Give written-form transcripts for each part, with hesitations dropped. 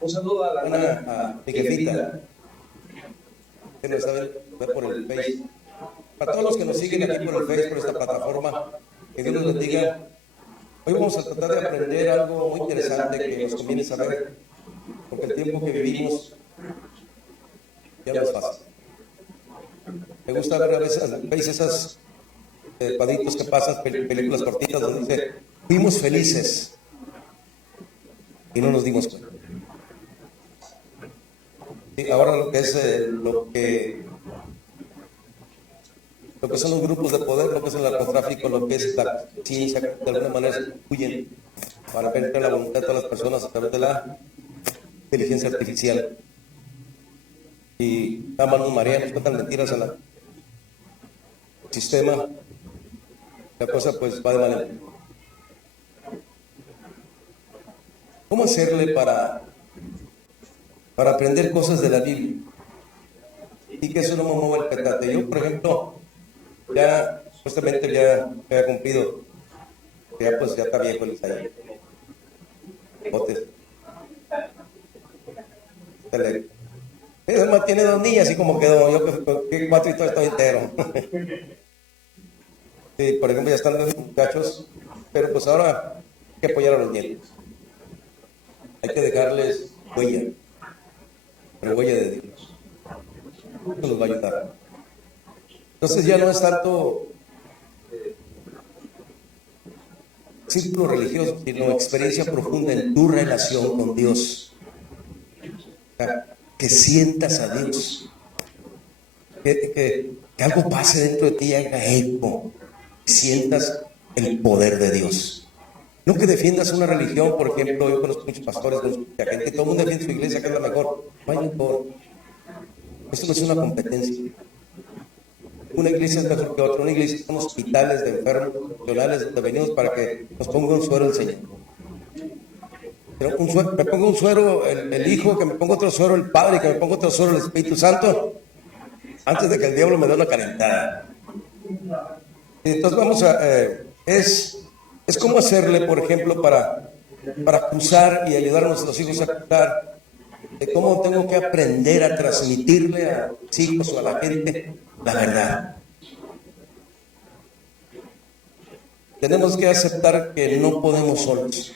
Un saludo a mi jefita, que nos saben ver por el Face. Para todos los que nos siguen aquí por el Face, por esta plataforma, que Dios los bendiga. Hoy vamos a tratar de aprender algo muy interesante que nos conviene saber, porque el tiempo que vivimos ya no es fácil. Me gusta ver a veces esas cuadritos que pasan, películas cortitas, donde dice, fuimos felices y no nos dimos cuenta. Y ahora lo que es lo que son los grupos de poder, lo que es el narcotráfico, lo que es la ciencia, que de alguna manera huyen para penetrar la voluntad de todas las personas a través de la inteligencia artificial. Y aman un María, nos cuentan mentiras al sistema. La cosa pues va de manera. ¿Cómo hacerle para aprender cosas de la Biblia? Y que eso no me mueva el petate. Yo, por ejemplo, ya justamente ya he cumplido, ya pues ya está viejo el Isaías. Botes. Además tiene 2 niñas, así como quedó. Yo que 4 y todo estoy entero. Sí, por ejemplo, ya están los muchachos, pero pues ahora hay que apoyar a los nietos. Hay que dejarles huella, pero huella de Dios. Eso nos va a ayudar. Entonces ya no es tanto círculo religioso, sino experiencia profunda en tu relación con Dios. Que sientas a Dios. Que algo pase dentro de ti y haga eco. Sientas el poder de Dios. No que defiendas una religión, por ejemplo, yo conozco muchos pastores, mucha gente, todo el mundo defiende su iglesia, que es la mejor. No hay mejor. Esto no es una competencia. Una iglesia es mejor que otra. Una iglesia son hospitales de enfermos emocionales donde venimos para que nos ponga un suero el Señor. Pero me ponga un suero el Hijo, que me ponga otro suero el Padre, que me ponga otro suero el Espíritu Santo, antes de que el diablo me dé una calentada. Entonces vamos a... es como hacerle, por ejemplo, para cruzar y ayudar a nuestros hijos a cruzar, de cómo tengo que aprender a transmitirle a los hijos o a la gente la verdad. Tenemos que aceptar que no podemos solos.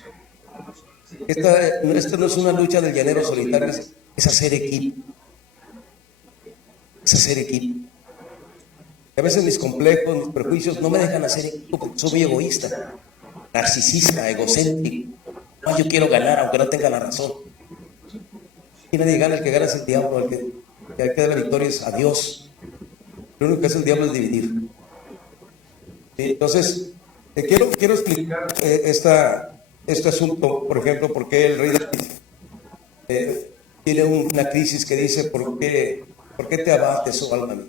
Esta no es una lucha del llanero solitario, es hacer equipo. Es hacer equipo. A veces mis complejos, mis prejuicios no me dejan hacer equipo porque soy muy egoísta, narcisista, egocéntrico. No, yo quiero ganar aunque no tenga la razón. Y nadie gana, el que gana es el diablo, el que da la victoria es a Dios. Lo único que hace el diablo es dividir. ¿Sí? Entonces, quiero explicar este asunto, por ejemplo, porque el rey David tiene una crisis que dice, ¿por qué te abates, oh alma mía?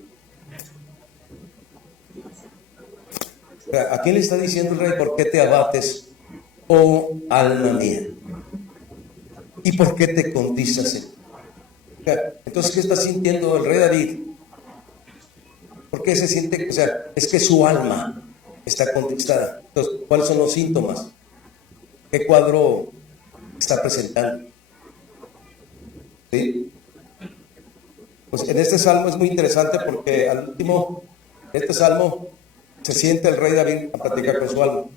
O sea, ¿a quién le está diciendo el rey, por qué te abates, oh alma mía? ¿Y por qué te contristas? O sea, entonces, ¿qué está sintiendo el rey David? ¿Por qué se siente? O sea, es que su alma está contristada. Entonces, ¿cuáles son los síntomas? ¿Qué cuadro está presentando? ¿Sí? Pues en este salmo es muy interesante porque al último, en este salmo, se siente el rey David a platicar con su alma. O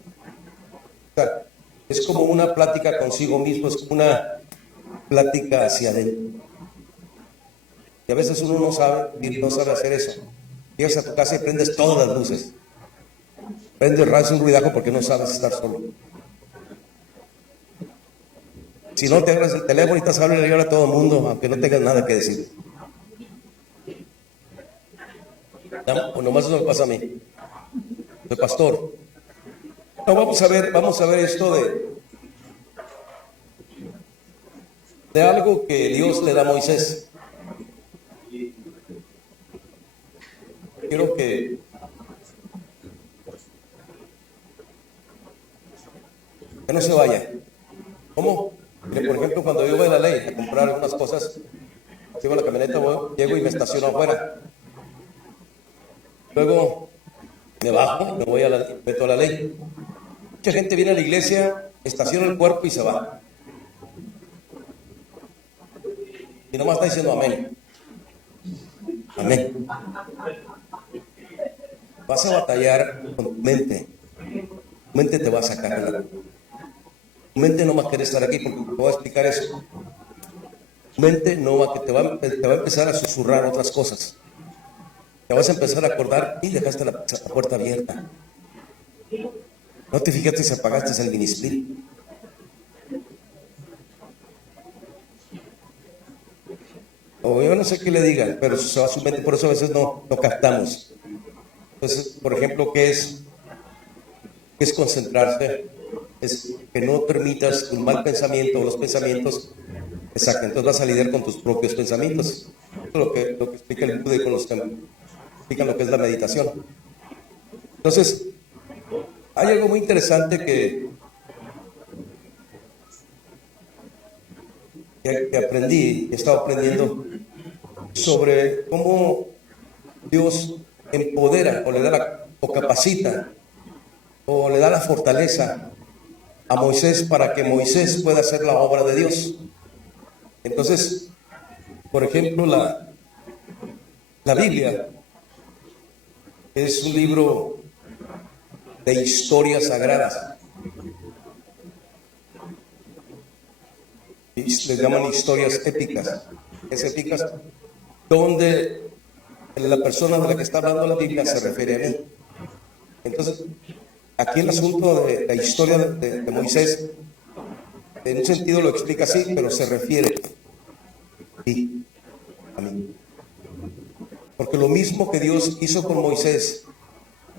sea, es como una plática consigo mismo, es como una plática hacia adentro. Y a veces uno no sabe hacer eso. Llegas a tu casa y prendes todas las luces. Prendes un ruidajo porque no sabes estar solo. Si no te agarras el teléfono y estás hablando a todo el mundo, aunque no tengas nada que decir. O nomás eso me pasa a mí. El pastor. No, vamos a ver esto de algo que Dios le da a Moisés. Quiero que no se vaya. ¿Cómo? Mire, por ejemplo, cuando yo voy a la ley a comprar algunas cosas, llego a la camioneta, llego y me estaciono afuera. Luego me bajo, me voy meto a la ley. Mucha gente viene a la iglesia, estaciona el cuerpo y se va. Y nomás está diciendo amén. Amén. Vas a batallar con tu mente. Tu mente te va a sacar de la... Tu mente no va a querer estar aquí porque te voy a explicar eso. Tu mente no va, que te va a empezar a susurrar otras cosas. Te vas a empezar a acordar y dejaste la puerta abierta. No te fijaste si apagaste el minisplit. O yo no sé qué le digan, pero se va a su mente, por eso a veces no captamos. Entonces, por ejemplo, ¿qué es concentrarse? Es que no permitas que un mal pensamiento o los pensamientos te saquen. Entonces vas a lidiar con tus propios pensamientos. Eso es lo que explica el Buda y con los que explican lo que es la meditación. Entonces, hay algo muy interesante que aprendí, he estado aprendiendo sobre cómo Dios empodera o le da o capacita o le da la fortaleza a Moisés para que Moisés pueda hacer la obra de Dios. Entonces, por ejemplo, la Biblia es un libro de historias sagradas. Les llaman historias épicas. Es épicas donde la persona de la que está hablando la Biblia se refiere a mí. Entonces, aquí el asunto de la historia de Moisés, en un sentido lo explica así, pero se refiere a mí. Porque lo mismo que Dios hizo con Moisés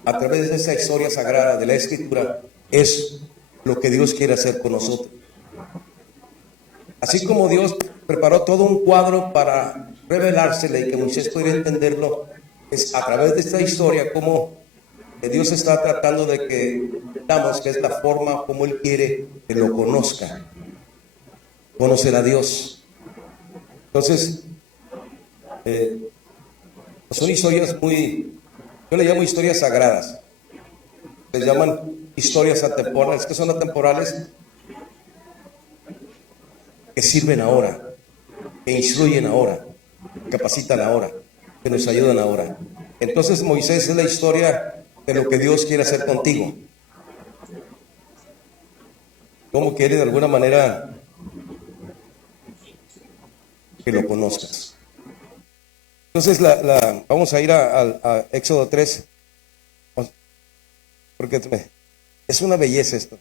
a través de esa historia sagrada de la Escritura es lo que Dios quiere hacer con nosotros. Así como Dios preparó todo un cuadro para revelársele y que Moisés pudiera entenderlo, es a través de esta historia como Dios está tratando de que entendamos que es la forma como Él quiere que lo conozca, conocer a Dios. Entonces, son historias yo le llamo historias sagradas. Les llaman historias atemporales, que son atemporales, que sirven ahora, que instruyen ahora, que capacitan ahora, que nos ayudan ahora. Entonces Moisés es la historia de lo que Dios quiere hacer contigo. Cómo quiere de alguna manera que lo conozcas. Entonces vamos a ir a Éxodo 3, porque es una belleza esto.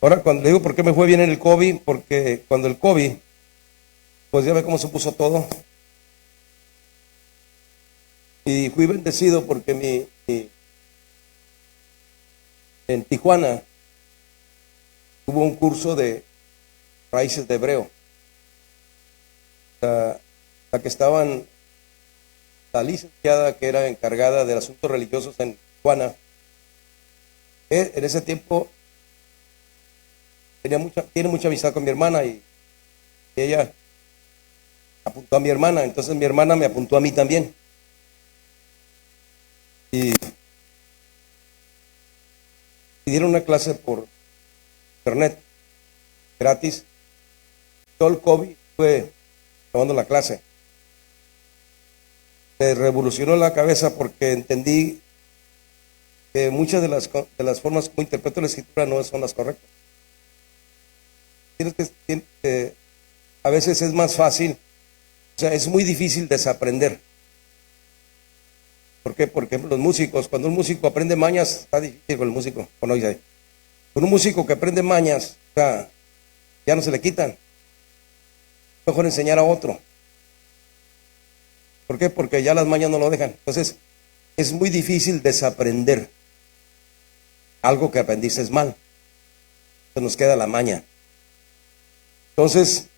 Ahora, cuando le digo por qué me fue bien en el COVID, porque cuando el COVID, pues ya ve cómo se puso todo. Y fui bendecido porque en Tijuana hubo un curso de raíces de hebreo. La que estaban, la licenciada que era encargada de asuntos religiosos en Tijuana, en ese tiempo tiene mucha amistad con mi hermana y ella apuntó a mi hermana, entonces mi hermana me apuntó a mí también. Y dieron una clase por internet, gratis. Todo el COVID fue tomando la clase. Me revolucionó la cabeza porque entendí que muchas de las formas como interpreto la escritura no son las correctas. A veces es más fácil, o sea, es muy difícil desaprender. ¿Por qué? Porque los músicos, cuando un músico aprende mañas, está difícil con el músico. Con un músico que aprende mañas, o sea, ya no se le quitan. Mejor enseñar a otro. ¿Por qué? Porque ya las mañas no lo dejan. Entonces, es muy difícil desaprender algo que aprendiste mal. Se nos queda la maña. Entonces,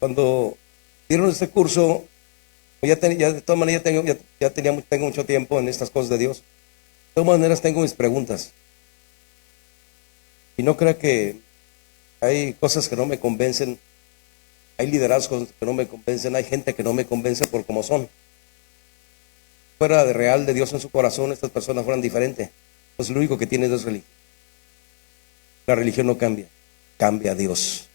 cuando dieron este curso, de todas maneras tengo mucho tiempo en estas cosas de Dios. De todas maneras tengo mis preguntas. Y no creo que hay cosas que no me convencen, hay liderazgos que no me convencen, hay gente que no me convence por cómo son. Fuera de real de Dios en su corazón, estas personas fueran diferentes. Pues lo único que tienen es religión. La religión no cambia, cambia a Dios,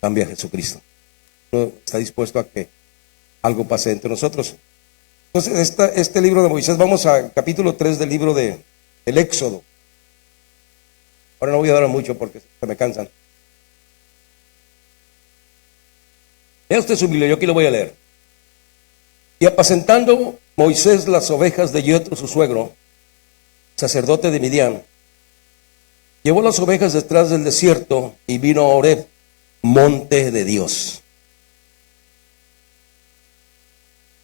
cambia a Jesucristo. No está dispuesto a que algo pase entre nosotros. Entonces, este libro de Moisés, vamos al capítulo 3 del libro del Éxodo. Ahora no voy a dar mucho porque se me cansan. Lea usted su Biblia, yo aquí lo voy a leer. Y apacentando Moisés las ovejas de Yetro, su suegro, sacerdote de Midian, llevó las ovejas detrás del desierto y vino a Horeb, monte de Dios.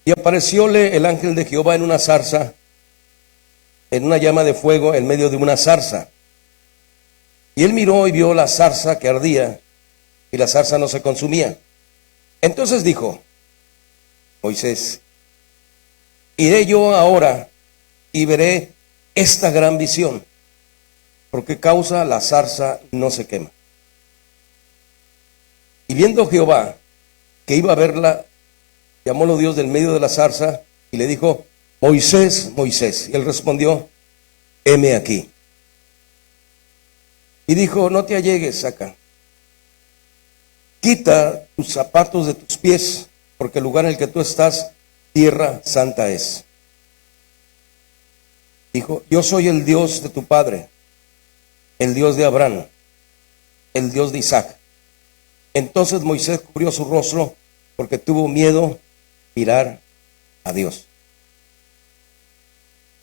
Y aparecióle el ángel de Jehová en una zarza, en una llama de fuego en medio de una zarza. Y él miró y vio la zarza que ardía, y la zarza no se consumía. Entonces dijo Moisés: iré yo ahora y veré esta gran visión, porque causa la zarza no se quema. Y viendo Jehová que iba a verla, llamólo Dios del medio de la zarza y le dijo: Moisés, Moisés. Y él respondió: heme aquí. Y dijo: no te allegues acá, quita tus zapatos de tus pies, porque el lugar en el que tú estás, tierra santa es. Dijo: yo soy el Dios de tu padre, el Dios de Abraham, el Dios de Isaac. Entonces Moisés cubrió su rostro porque tuvo miedo mirar a Dios.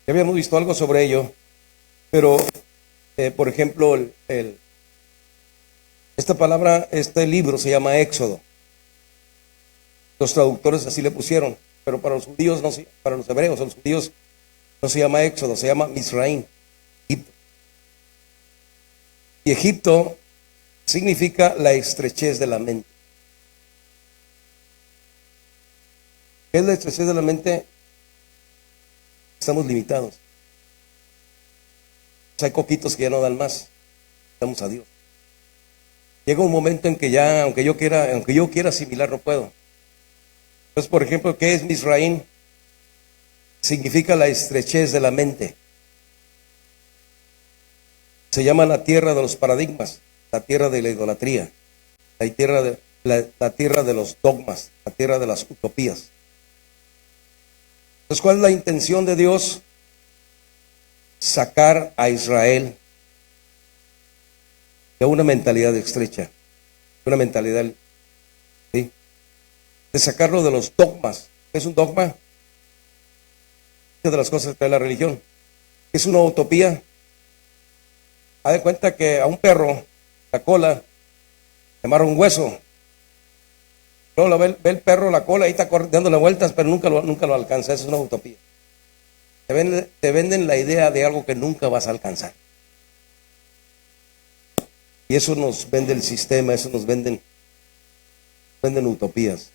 Ya habíamos visto algo sobre ello, pero por ejemplo, esta palabra, este libro se llama Éxodo. Los traductores así le pusieron, pero para los judíos, no, para los hebreos, los judíos, no se llama Éxodo, se llama Misraim, Egipto. Y Egipto significa la estrechez de la mente. ¿Qué es la estrechez de la mente? Estamos limitados. Hay coquitos que ya no dan más. Damos a Dios. Llega un momento en que ya, aunque yo quiera asimilar, no puedo. Entonces, por ejemplo, ¿qué es Misraim? Significa la estrechez de la mente. Se llama la tierra de los paradigmas, la tierra de la idolatría, la tierra de los dogmas, la tierra de las utopías. Entonces, ¿cuál es la intención de Dios? Sacar a Israel de una mentalidad estrecha, de una mentalidad, ¿sí?, de sacarlo de los dogmas. ¿Qué es un dogma? Es de las cosas que trae la religión. ¿Qué es una utopía? Haz de cuenta que a un perro, la cola, le amarra un hueso. Luego ve el perro, la cola, ahí está dándole vueltas, pero nunca lo alcanza. Eso es una utopía. Te venden la idea de algo que nunca vas a alcanzar. Y eso nos vende el sistema, eso nos venden utopías.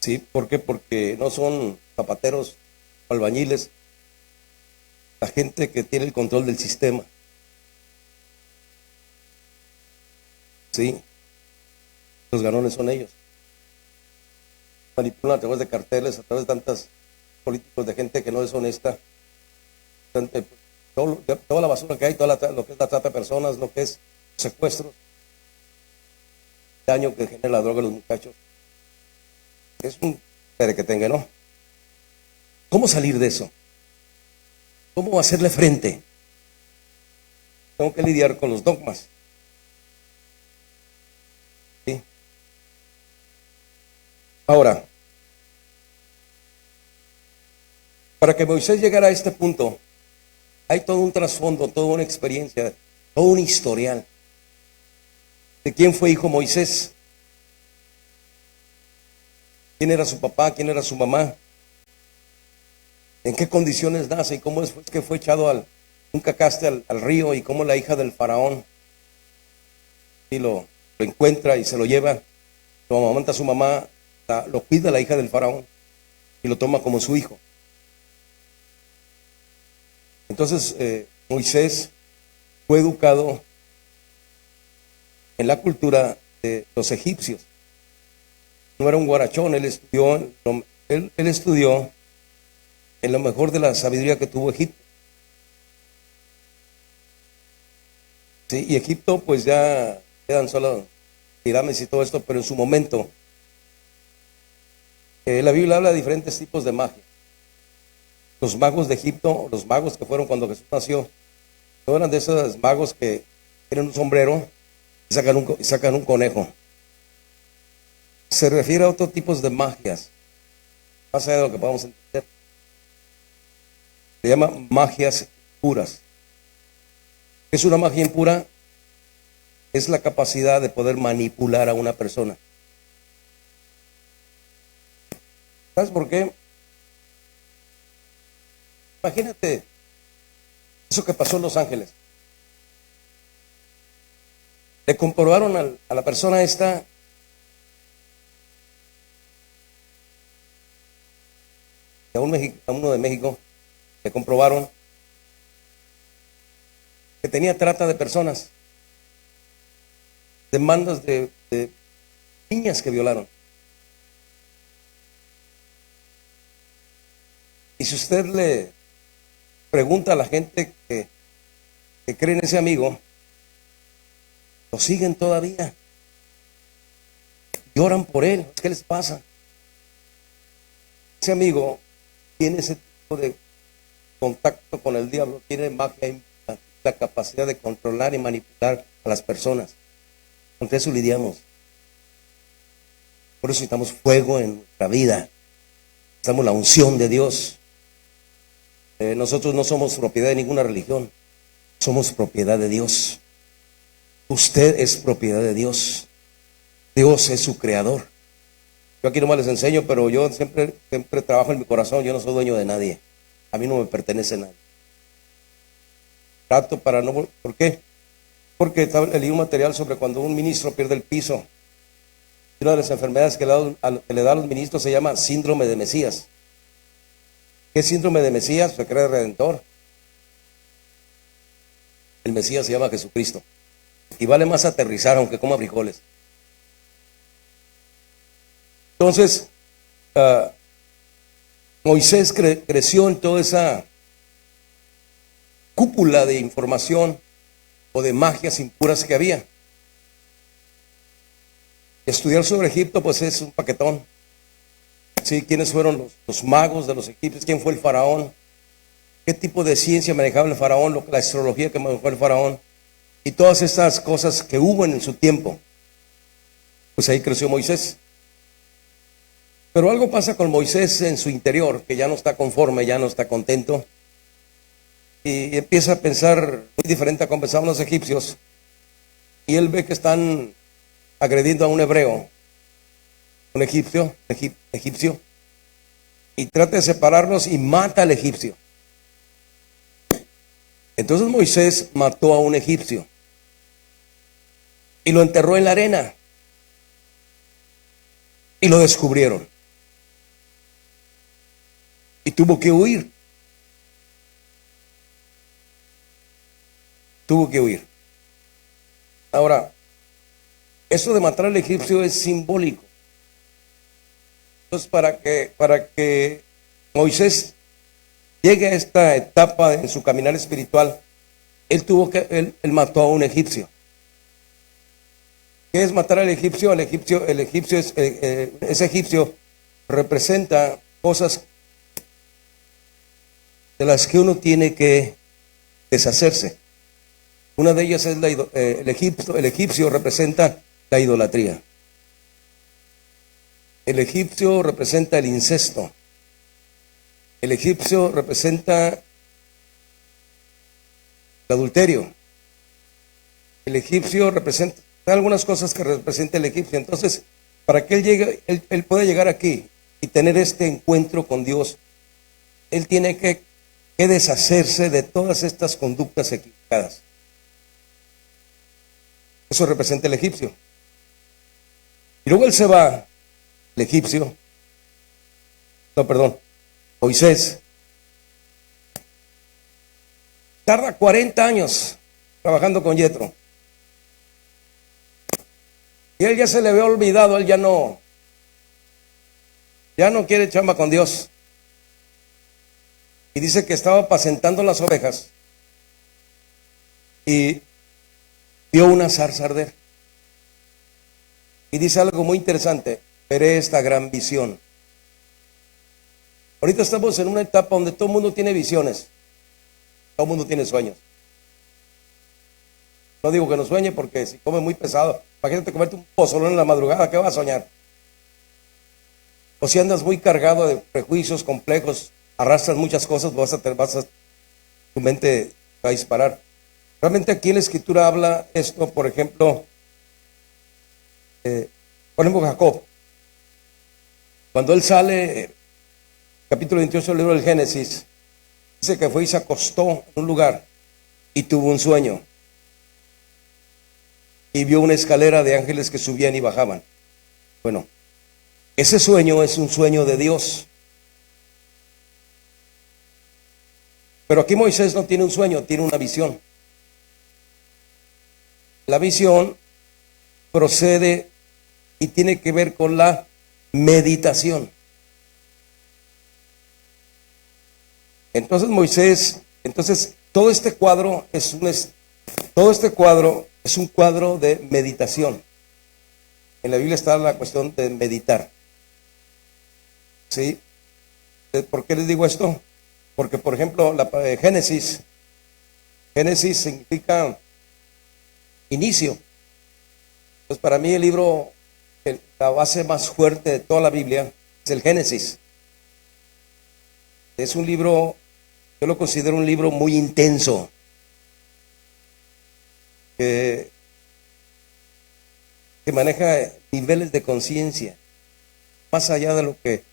¿Sí? ¿Por qué? Porque no son zapateros, albañiles, la gente que tiene el control del sistema. ¿Sí? Los ganones son ellos. Manipulan a través de carteles, a través de tantos políticos, de gente que no es honesta. Toda la basura que hay, lo que es la trata de personas, lo que es secuestros, el daño que genera la droga a los muchachos. Es un perequetengue, ¿no? ¿Cómo salir de eso? ¿Cómo hacerle frente? Tengo que lidiar con los dogmas. ¿Sí? Ahora, para que Moisés llegara a este punto, hay todo un trasfondo, toda una experiencia, todo un historial. ¿De quién fue hijo Moisés? ¿Quién era su papá? ¿Quién era su mamá? ¿En qué condiciones nace? ¿Y cómo es que fue echado un cacaste al río? ¿Y cómo la hija del faraón y lo encuentra y se lo lleva? Lo amamanta a su mamá, lo cuida la hija del faraón y lo toma como su hijo. Entonces Moisés fue educado en la cultura de los egipcios. No era un guarachón, él estudió en lo mejor de la sabiduría que tuvo Egipto. Sí, y Egipto pues ya quedan solo pirámides y todo esto, pero en su momento la Biblia habla de diferentes tipos de magia. Los magos de Egipto, los magos que fueron cuando Jesús nació, no eran de esos magos que tienen un sombrero y sacan un conejo. Se refiere a otros tipos de magias, más allá de lo que podamos entender. Se llama magias puras. ¿Qué es una magia impura? Es la capacidad de poder manipular a una persona. ¿Sabes por qué? Imagínate eso que pasó en Los Ángeles. Le comprobaron a la persona esta a uno de México, le comprobaron que tenía trata de personas, demandas de niñas que violaron. Y si usted le pregunta a la gente que cree en ese amigo, lo siguen todavía. Lloran por él. ¿Qué les pasa? Ese amigo tiene ese tipo de contacto con el diablo, tiene magia, la capacidad de controlar y manipular a las personas. Contra eso lidiamos. Por eso necesitamos fuego en nuestra vida. Necesitamos la unción de Dios. Nosotros no somos propiedad de ninguna religión. Somos propiedad de Dios. Usted es propiedad de Dios. Dios es su creador. Yo aquí nomás les enseño, pero yo siempre trabajo en mi corazón. Yo no soy dueño de nadie. A mí no me pertenece nadie. Trato para no... ¿Por qué? Porque leí un material sobre cuando un ministro pierde el piso. Una de las enfermedades que le da a los ministros se llama síndrome de Mesías. ¿Qué es síndrome de Mesías? Se cree redentor. El Mesías se llama Jesucristo. Y vale más aterrizar aunque coma frijoles. Entonces, Moisés creció en toda esa cúpula de información o de magias impuras que había. Estudiar sobre Egipto pues es un paquetón. Sí, ¿quiénes fueron los magos de los egipcios? ¿Quién fue el faraón? ¿Qué tipo de ciencia manejaba el faraón? La astrología que manejó el faraón. Y todas estas cosas que hubo en su tiempo. Pues ahí creció Moisés. Pero algo pasa con Moisés en su interior, que ya no está conforme, ya no está contento. Y empieza a pensar muy diferente a como pensaban los egipcios. Y él ve que están agrediendo a un hebreo, un egipcio, y trata de separarlos y mata al egipcio. Entonces Moisés mató a un egipcio y lo enterró en la arena y lo descubrieron y tuvo que huir. Ahora, eso de matar al egipcio es simbólico. Entonces, para que Moisés llegue a esta etapa en su caminar espiritual, él mató a un egipcio. ¿Qué es matar al egipcio? Ese egipcio representa cosas de las que uno tiene que deshacerse. Una de ellas es el egipcio representa la idolatría. El egipcio representa el incesto. El egipcio representa el adulterio. El egipcio representa algunas cosas que representa el egipcio. Entonces, para que él llegue, él pueda llegar aquí y tener este encuentro con Dios, él tiene que deshacerse de todas estas conductas equivocadas. Eso representa el egipcio. Y luego él se va, Moisés. Tarda 40 años trabajando con Yetro. Y él ya se le había olvidado, él ya no quiere chamba con Dios. Y dice que estaba apacentando las ovejas y vio una zarza arder. Y dice algo muy interesante: veré esta gran visión. Ahorita estamos en una etapa donde todo el mundo tiene visiones, todo el mundo tiene sueños. No digo que no sueñe, porque si come muy pesado, imagínate comerte un pozolón en la madrugada, ¿qué vas a soñar? O si andas muy cargado de prejuicios complejos, arrastras muchas cosas, tu mente va a disparar. Realmente aquí en la Escritura habla esto, por ejemplo, Jacob. Cuando él sale, capítulo 28 del libro del Génesis, dice que fue y se acostó en un lugar y tuvo un sueño. Y vio una escalera de ángeles que subían y bajaban. Bueno, ese sueño es un sueño de Dios. Pero aquí Moisés no tiene un sueño, tiene una visión. La visión procede y tiene que ver con la meditación. Entonces todo este cuadro es un cuadro de meditación. En la Biblia está la cuestión de meditar. ¿Sí? ¿Por qué les digo esto? Porque, por ejemplo, Génesis significa inicio. Entonces, para mí el libro, la base más fuerte de toda la Biblia es el Génesis. Es un libro, yo lo considero un libro muy intenso, que maneja niveles de conciencia más allá de lo que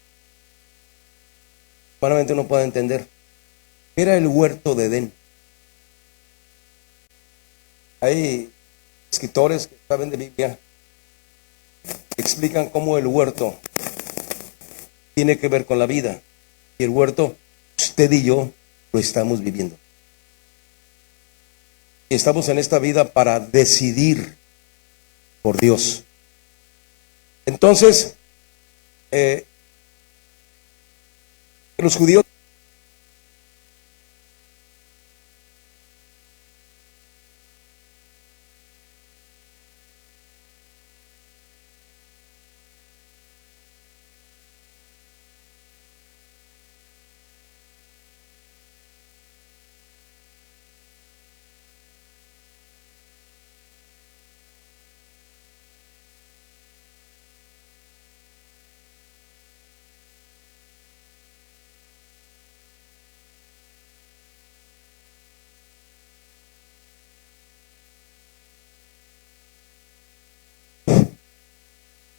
humanamente uno puede entender. Era el huerto de Edén. Hay escritores que saben de Biblia, explican cómo el huerto tiene que ver con la vida, y el huerto, usted y yo lo estamos viviendo. Y estamos en esta vida para decidir por Dios. Entonces, los judíos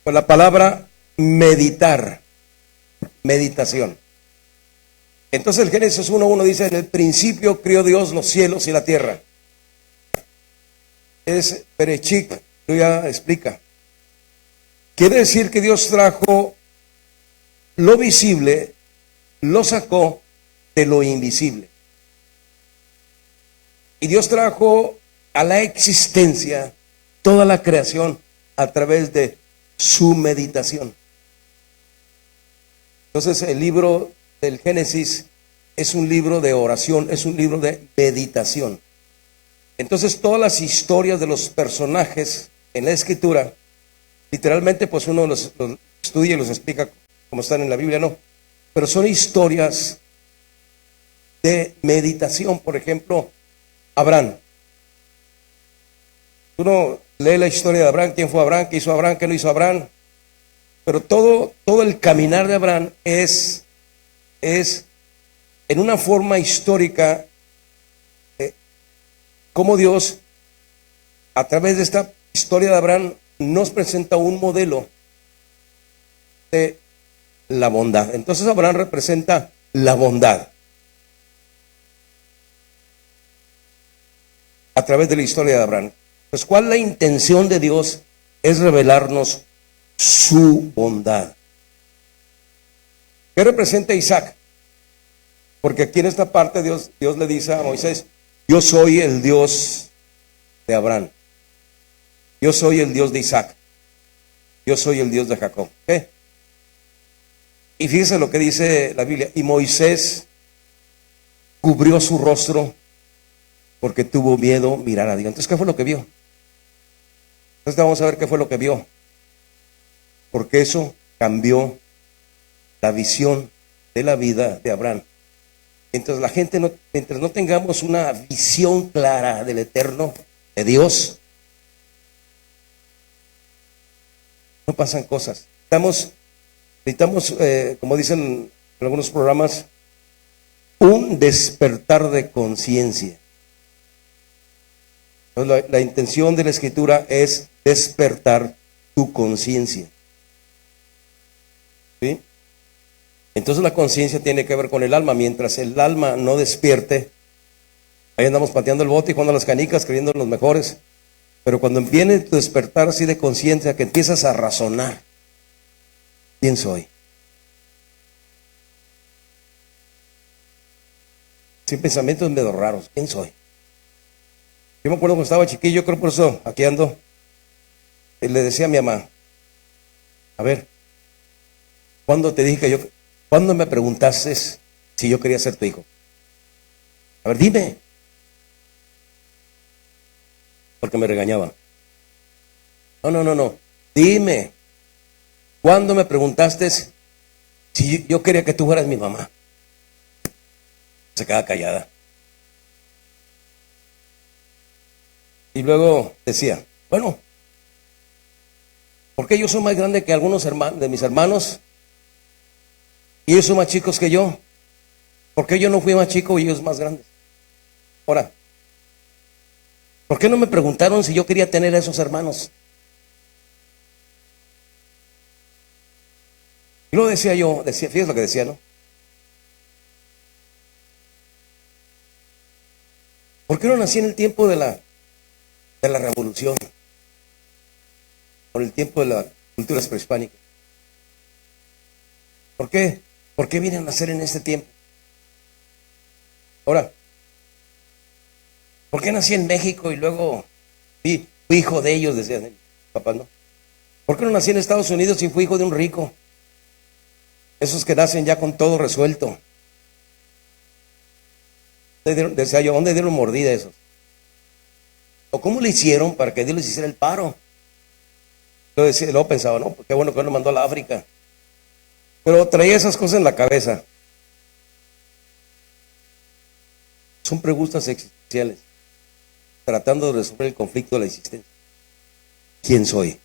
con la palabra meditar, meditación. Entonces el Génesis 1:1 dice: en el principio crió Dios los cielos y la tierra. Es Bereshit, lo ya explica. Quiere decir que Dios trajo lo visible, lo sacó de lo invisible. Y Dios trajo a la existencia toda la creación a través de su meditación. Entonces el libro del Génesis es un libro de oración, es un libro de meditación. Entonces todas las historias de los personajes en la Escritura, literalmente pues uno los estudia y los explica como están en la Biblia, no, pero son historias de meditación. Por ejemplo, Abraham. Uno lee la historia de Abraham, quién fue Abraham, qué hizo Abraham, qué no hizo Abraham, pero todo el caminar de Abraham es en una forma histórica, cómo Dios, a través de esta historia de Abraham, nos presenta un modelo de la bondad. Entonces Abraham representa la bondad a través de la historia de Abraham. Pues, ¿cuál es la intención de Dios? Es revelarnos su bondad. ¿Qué representa Isaac? Porque aquí en esta parte Dios le dice a Moisés: yo soy el Dios de Abraham, yo soy el Dios de Isaac, yo soy el Dios de Jacob. Y fíjese lo que dice la Biblia: y Moisés cubrió su rostro porque tuvo miedo mirar a Dios. Entonces, ¿qué fue lo que vio? Entonces vamos a ver qué fue lo que vio, porque eso cambió la visión de la vida de Abraham. Entonces la gente, mientras no tengamos una visión clara del eterno, de Dios, no pasan cosas. Necesitamos, como dicen en algunos programas, un despertar de conciencia. La intención de la Escritura es despertar tu conciencia. ¿Sí? Entonces la conciencia tiene que ver con el alma. Mientras el alma no despierte, ahí andamos pateando el bote y jugando las canicas, creyendo en los mejores. Pero cuando viene tu despertar así de conciencia, que empiezas a razonar, ¿quién soy? Sin pensamientos medio raros, ¿quién soy? Yo me acuerdo cuando estaba chiquillo, creo por eso aquí ando, y le decía a mi mamá, a ver, ¿cuándo te dije que cuándo me preguntaste si yo quería ser tu hijo? A ver, dime. Porque me regañaba. No. Dime. ¿Cuándo me preguntaste si yo quería que tú fueras mi mamá? Se quedaba callada. Y luego decía, bueno, ¿por qué yo soy más grande que algunos de mis hermanos? Y ellos son más chicos que yo. ¿Por qué yo no fui más chico y ellos más grandes? Ahora, ¿por qué no me preguntaron si yo quería tener a esos hermanos? Y luego decía, fíjate lo que decía, ¿no? ¿Por qué no nací en el tiempo de la revolución? O en el tiempo de las culturas prehispánicas. ¿Por qué? ¿Por qué vine a nacer en este tiempo? Ahora, ¿por qué nací en México y luego fui hijo de ellos? Decían mis papás, ¿no? ¿Por qué no nací en Estados Unidos y fui hijo de un rico? Esos que nacen ya con todo resuelto. Decía yo, ¿dónde dieron mordida esos? ¿O cómo le hicieron para que Dios les hiciera el paro? Luego pensaba, no, pues qué bueno que Él lo mandó a la África. Pero traía esas cosas en la cabeza. Son preguntas existenciales, tratando de resolver el conflicto de la existencia. ¿Quién soy?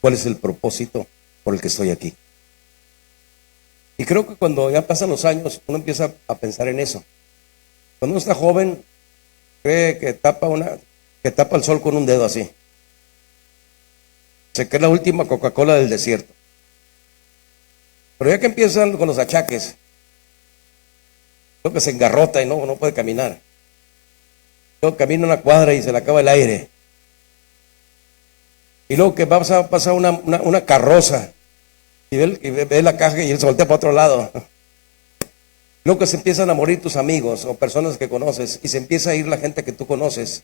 ¿Cuál es el propósito por el que estoy aquí? Y creo que cuando ya pasan los años, uno empieza a pensar en eso. Cuando uno está joven, cree que tapa el sol con un dedo así. Se cree la última Coca-Cola del desierto. Pero ya que empiezan con los achaques, creo que se engarrota y no puede caminar. Luego camina una cuadra y se le acaba el aire. Y luego que pasa una carroza y ve la caja y él se voltea para otro lado. Luego que se empiezan a morir tus amigos o personas que conoces y se empieza a ir la gente que tú conoces.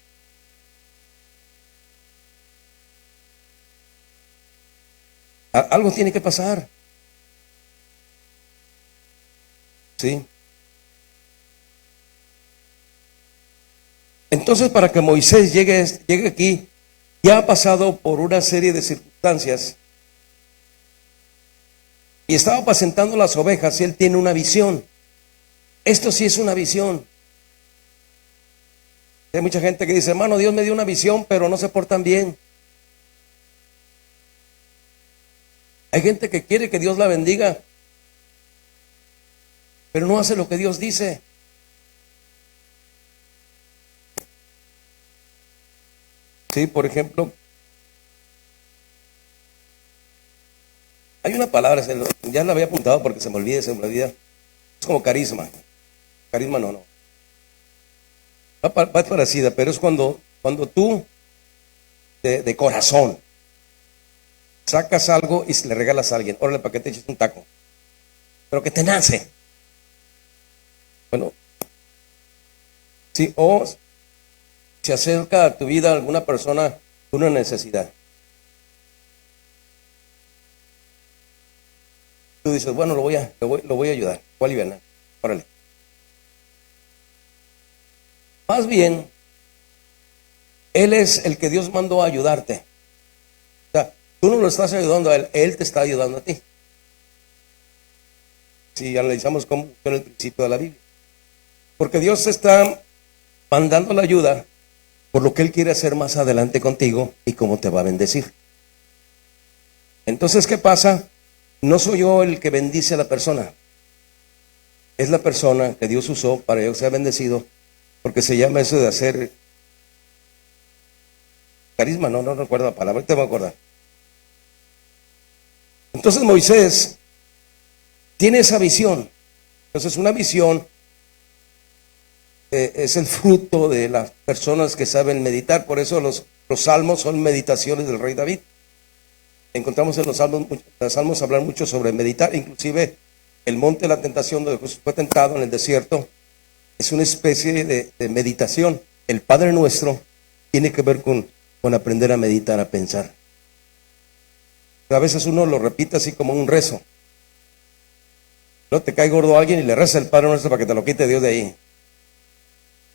Algo tiene que pasar. ¿Sí? Entonces, para que Moisés llegue aquí, ya ha pasado por una serie de circunstancias y estaba apacentando las ovejas y él tiene una visión. Esto sí es una visión. Hay mucha gente que dice, hermano, Dios me dio una visión, pero no se portan bien. Hay gente que quiere que Dios la bendiga, pero no hace lo que Dios dice. Sí, por ejemplo, hay una palabra, ya la había apuntado porque se me olvida. Es como carisma. Carisma no. Va parecida, pero es cuando tú de corazón sacas algo y le regalas a alguien. Órale, para que te eches un taco. Pero que te nace. Bueno, sí, o se acerca a tu vida alguna persona con una necesidad. Tú dices, bueno, lo voy a ayudar, voy a aliviar. órale. Más bien, Él es el que Dios mandó a ayudarte. O sea, tú no lo estás ayudando a Él, Él te está ayudando a ti. Si analizamos cómo funciona el principio de la Biblia. Porque Dios está mandando la ayuda por lo que Él quiere hacer más adelante contigo y cómo te va a bendecir. Entonces, ¿qué pasa? No soy yo el que bendice a la persona. Es la persona que Dios usó para que sea bendecido, porque se llama eso de hacer carisma, no recuerdo la palabra, te voy a acordar. Entonces Moisés tiene esa visión. Entonces una visión es el fruto de las personas que saben meditar. Por eso los salmos son meditaciones del rey David. Encontramos en los salmos hablar mucho sobre meditar. Inclusive el monte de la tentación donde Jesús fue tentado en el desierto es una especie de meditación. El Padre Nuestro tiene que ver con aprender a meditar, a pensar. A veces uno lo repite así como un rezo. No te cae gordo a alguien y le reza el Padre Nuestro para que te lo quite Dios de ahí.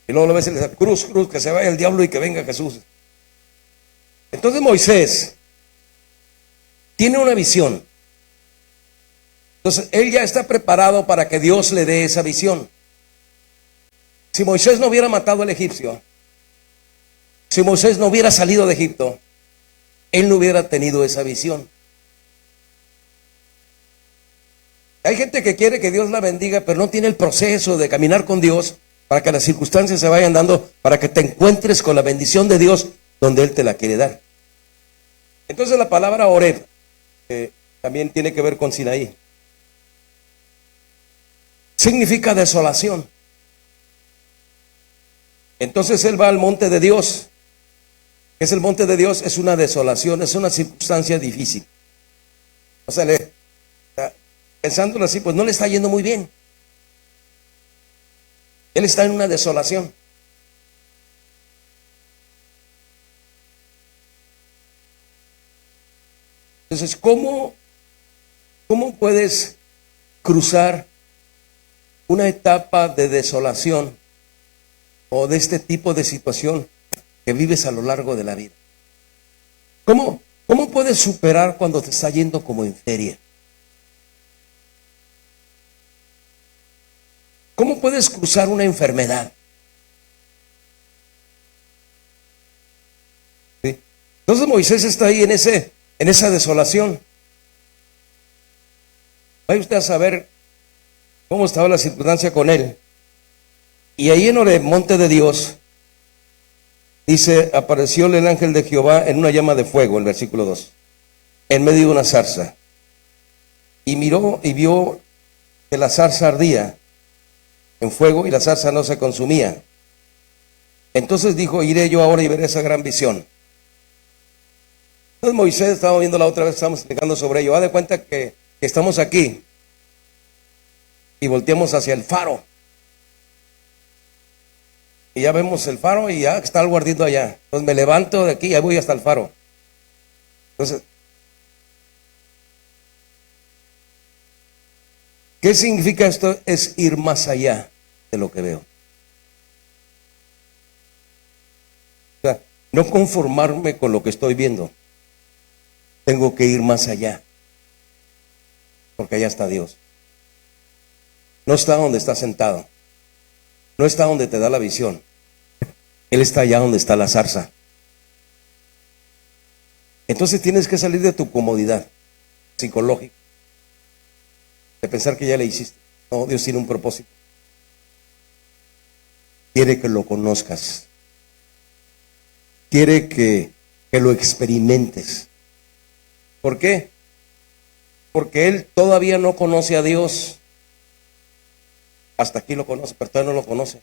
Y luego lo ves y le dice, cruz, que se vaya el diablo y que venga Jesús. Entonces Moisés tiene una visión. Entonces él ya está preparado para que Dios le dé esa visión. Si Moisés no hubiera matado al egipcio, si Moisés no hubiera salido de Egipto, él no hubiera tenido esa visión. Hay gente que quiere que Dios la bendiga, pero no tiene el proceso de caminar con Dios para que las circunstancias se vayan dando, para que te encuentres con la bendición de Dios donde Él te la quiere dar. Entonces la palabra Oreb también tiene que ver con Sinaí. Significa desolación. Entonces él va al monte de Dios. ¿Qué es el monte de Dios? Es una desolación, es una circunstancia difícil. O sea, pensándolo así, pues no le está yendo muy bien. Él está en una desolación. Entonces, ¿cómo puedes cruzar una etapa de desolación o de este tipo de situación que vives a lo largo de la vida? ¿Cómo puedes superar cuando te está yendo como en feria? ¿Cómo puedes cruzar una enfermedad? ¿Sí? Entonces Moisés está ahí en esa desolación. Vaya usted a saber cómo estaba la circunstancia con él. Y ahí en el monte de Dios, dice, aparecióle el ángel de Jehová en una llama de fuego, el versículo 2, en medio de una zarza. Y miró y vio que la zarza ardía en fuego y la zarza no se consumía. Entonces dijo, iré yo ahora y veré esa gran visión. Entonces Moisés, estábamos viendo la otra vez, estamos explicando sobre ello. Haz de cuenta que estamos aquí y volteamos hacia el faro. Y ya vemos el faro y ya está algo ardiendo allá. Entonces me levanto de aquí y ya voy hasta el faro. Entonces, ¿qué significa esto? Es ir más allá de lo que veo. O sea, no conformarme con lo que estoy viendo. Tengo que ir más allá. Porque allá está Dios. No está donde está sentado. No está donde te da la visión. Él está allá donde está la zarza. Entonces tienes que salir de tu comodidad psicológica. De pensar que ya le hiciste. No, Dios tiene un propósito. Quiere que lo conozcas. Quiere que lo experimentes. ¿Por qué? Porque Él todavía no conoce a Dios. Hasta aquí lo conoce, pero todavía no lo conoce.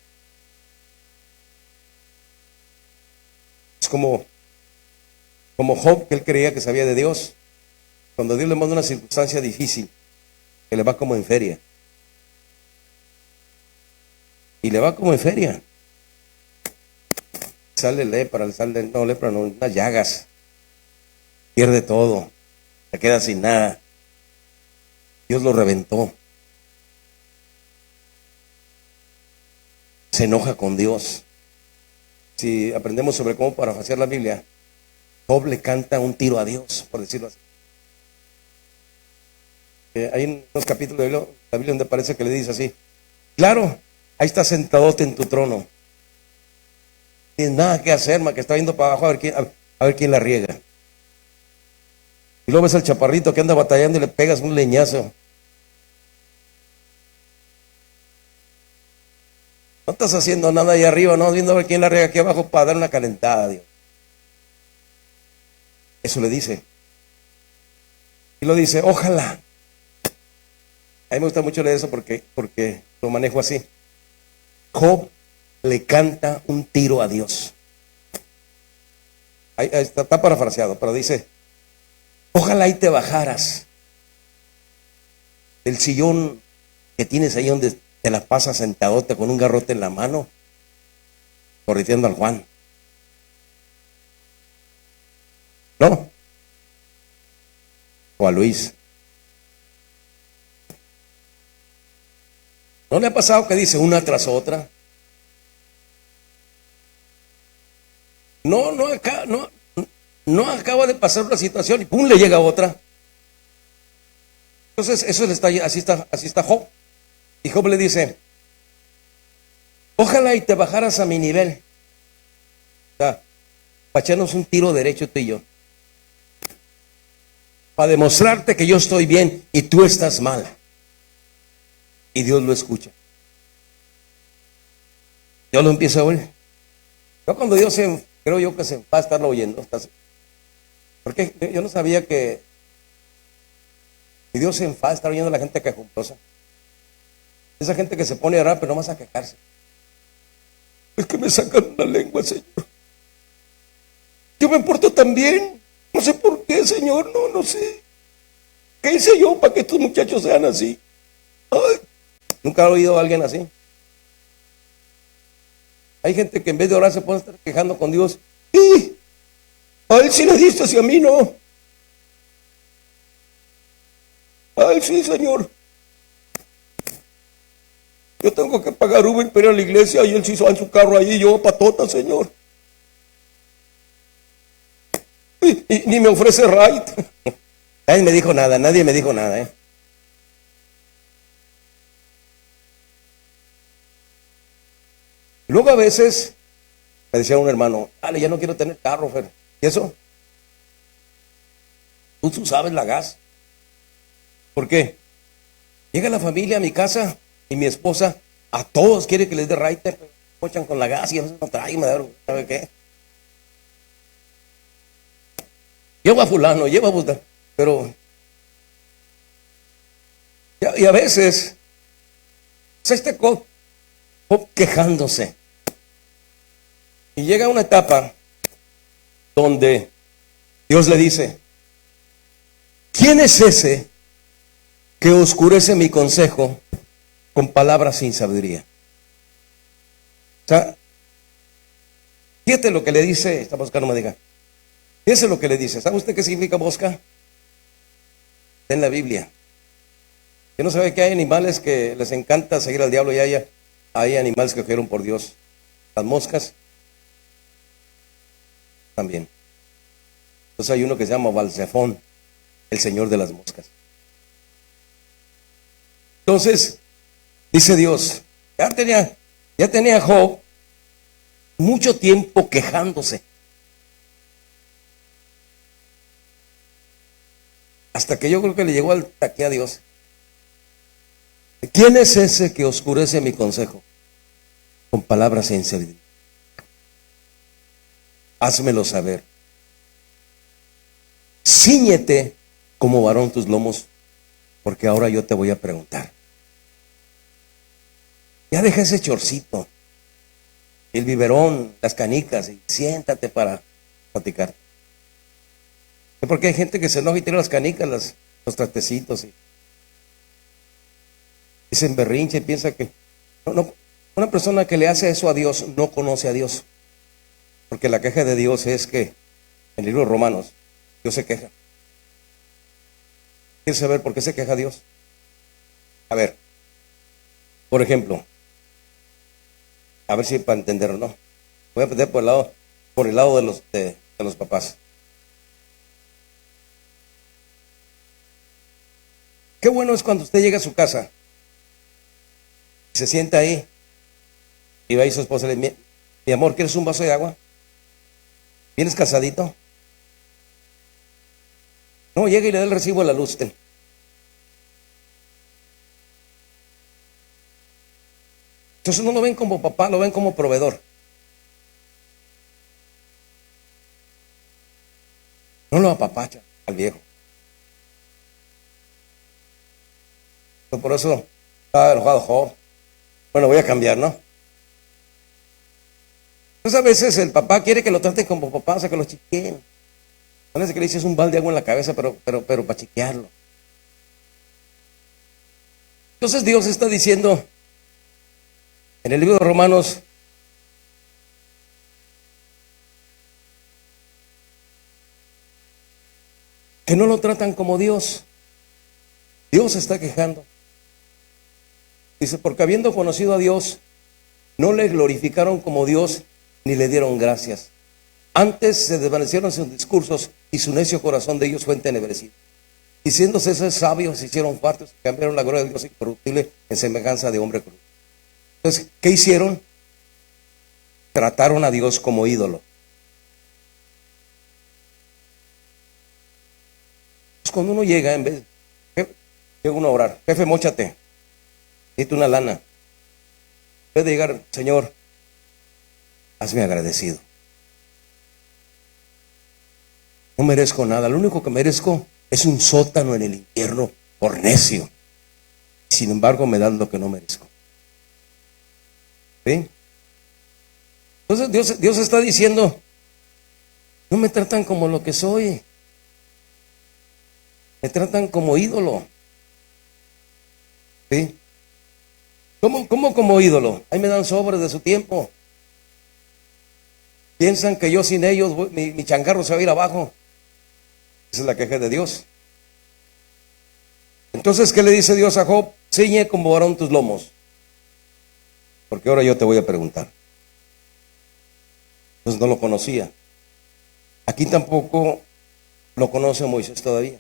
Es como Job, que él creía que sabía de Dios. Cuando Dios le manda una circunstancia difícil, que le va como en feria. Y le va como en feria. Sale lepra, unas llagas. Pierde todo. Se queda sin nada. Dios lo reventó. se enoja con Dios. Si aprendemos sobre cómo parafrasear la Biblia, Job le canta un tiro a Dios, por decirlo así. Hay unos capítulos de la Biblia donde parece que le dice así: claro, ahí está sentadote en tu trono. No tienes nada que hacer, más que está viendo para abajo a ver quién la riega. Y luego ves al chaparrito que anda batallando y le pegas un leñazo. No estás haciendo nada ahí arriba, no, viendo a ver quién la riega aquí abajo para dar una calentada a Dios. Eso le dice. Y lo dice: ojalá. A mí me gusta mucho leer eso porque lo manejo así. Job le canta un tiro a Dios. Ahí está parafraseado, pero dice: ojalá y te bajaras del sillón que tienes ahí donde te la pasas sentadote con un garrote en la mano, correteando al Juan. ¿No? O a Luis. ¿No le ha pasado que dice una tras otra? No acaba de pasar una situación y pum, le llega otra. Entonces, así está Job. Y Job le dice: ojalá y te bajaras a mi nivel. O sea, para echarnos un tiro derecho tú y yo. Para demostrarte que yo estoy bien y tú estás mal. Y Dios lo escucha. Dios lo empieza a oír. Yo cuando Dios creo yo que se va a estarlo oyendo. Porque yo no sabía que si Dios se enfada, está oyendo a la gente quejumbrosa. Esa gente que se pone a orar, pero no más a quejarse. Es que me sacan la lengua, Señor. Yo me porto tan bien. No sé por qué, Señor. No sé. ¿Qué hice yo para que estos muchachos sean así? Ay. ¿Nunca ha oído a alguien así? Hay gente que en vez de orar se puede estar quejando con Dios. ¡Y! A él sí le diste, y a mí no. A él sí, Señor. Yo tengo que pagar Uber para ir a la iglesia y él sí va en su carro ahí y yo patota, Señor. Y ni me ofrece ride. Nadie me dijo nada, Luego a veces me decía un hermano: dale, ya no quiero tener carro, Fer. ¿Y eso? Tú sabes la gas. ¿Por qué? Llega la familia a mi casa y mi esposa a todos quiere que les dé raite, pochan con la gas y a veces no trae, ¿sabe qué? Lleva a fulano, lleva a buscar, pero y a veces este quejándose. Y llega una etapa donde Dios le dice: ¿quién es ese que oscurece mi consejo con palabras sin sabiduría? O sea, fíjate lo que le dice. Esta Bosca no me diga. Fíjese lo que le dice. ¿Sabe usted qué significa Bosca? Está en la Biblia. Yo no sabe que hay animales que les encanta seguir al diablo y hay animales que cogieron por Dios. Las moscas también. Entonces hay uno que se llama Balsefón, el señor de las moscas. Entonces, dice Dios, ya tenía Job mucho tiempo quejándose. Hasta que yo creo que le llegó al taque a Dios. ¿Quién es ese que oscurece mi consejo con palabras sin sabiduría? Házmelo saber. Cíñete como varón tus lomos, porque ahora yo te voy a preguntar. Ya deja ese chorcito, el biberón, las canicas, y siéntate para platicar. Porque hay gente que se enoja y tira las canicas, los trastecitos, y se emberrincha y piensa que una persona que le hace eso a Dios no conoce a Dios. Porque la queja de Dios es que en el libro de Romanos Dios se queja. ¿Quieres saber por qué se queja Dios? A ver, por ejemplo, A ver si para entenderlo, ¿no? Voy a aprender por el lado de los papás. Qué bueno es cuando usted llega a su casa, se sienta ahí y va y su esposa le dice, mi amor, ¿quieres un vaso de agua? ¿Vienes casadito? No, llega y le da el recibo de la luz. Ten. Entonces no lo ven como papá, lo ven como proveedor. No lo apapacha al viejo. Por eso estaba enojado Job. Bueno, voy a cambiar, ¿no? Entonces a veces el papá quiere que lo traten como papá, o sea, que lo chiqueen. Parece que le dices un balde de agua en la cabeza, pero para chiquearlo. Entonces Dios está diciendo en el libro de Romanos, que no lo tratan como Dios. Dios se está quejando. Dice, porque habiendo conocido a Dios, no le glorificaron como Dios, ni le dieron gracias. Antes se desvanecieron sus discursos y su necio corazón de ellos fue entenebrecido. Diciéndose esos sabios, se hicieron fartos y cambiaron la gloria de Dios incorruptible en semejanza de hombre cruel. Entonces, ¿qué hicieron? Trataron a Dios como ídolo. Pues cuando uno llega, en vez llega uno a orar, jefe, móchate, necesito una lana. En vez de llegar, Señor, hazme agradecido. No merezco nada, lo único que merezco es un sótano en el infierno por necio. Sin embargo, me dan lo que no merezco. ¿Sí? Entonces Dios está diciendo, no me tratan como lo que soy, me tratan como ídolo. ¿Sí? ¿Cómo como ídolo? Ahí me dan sobres de su tiempo. Piensan que yo sin ellos, mi changarro se va a ir abajo. Esa es la queja de Dios. Entonces, ¿qué le dice Dios a Job? Ciñe como varón tus lomos. Porque ahora yo te voy a preguntar. Pues no lo conocía. Aquí tampoco lo conoce Moisés todavía.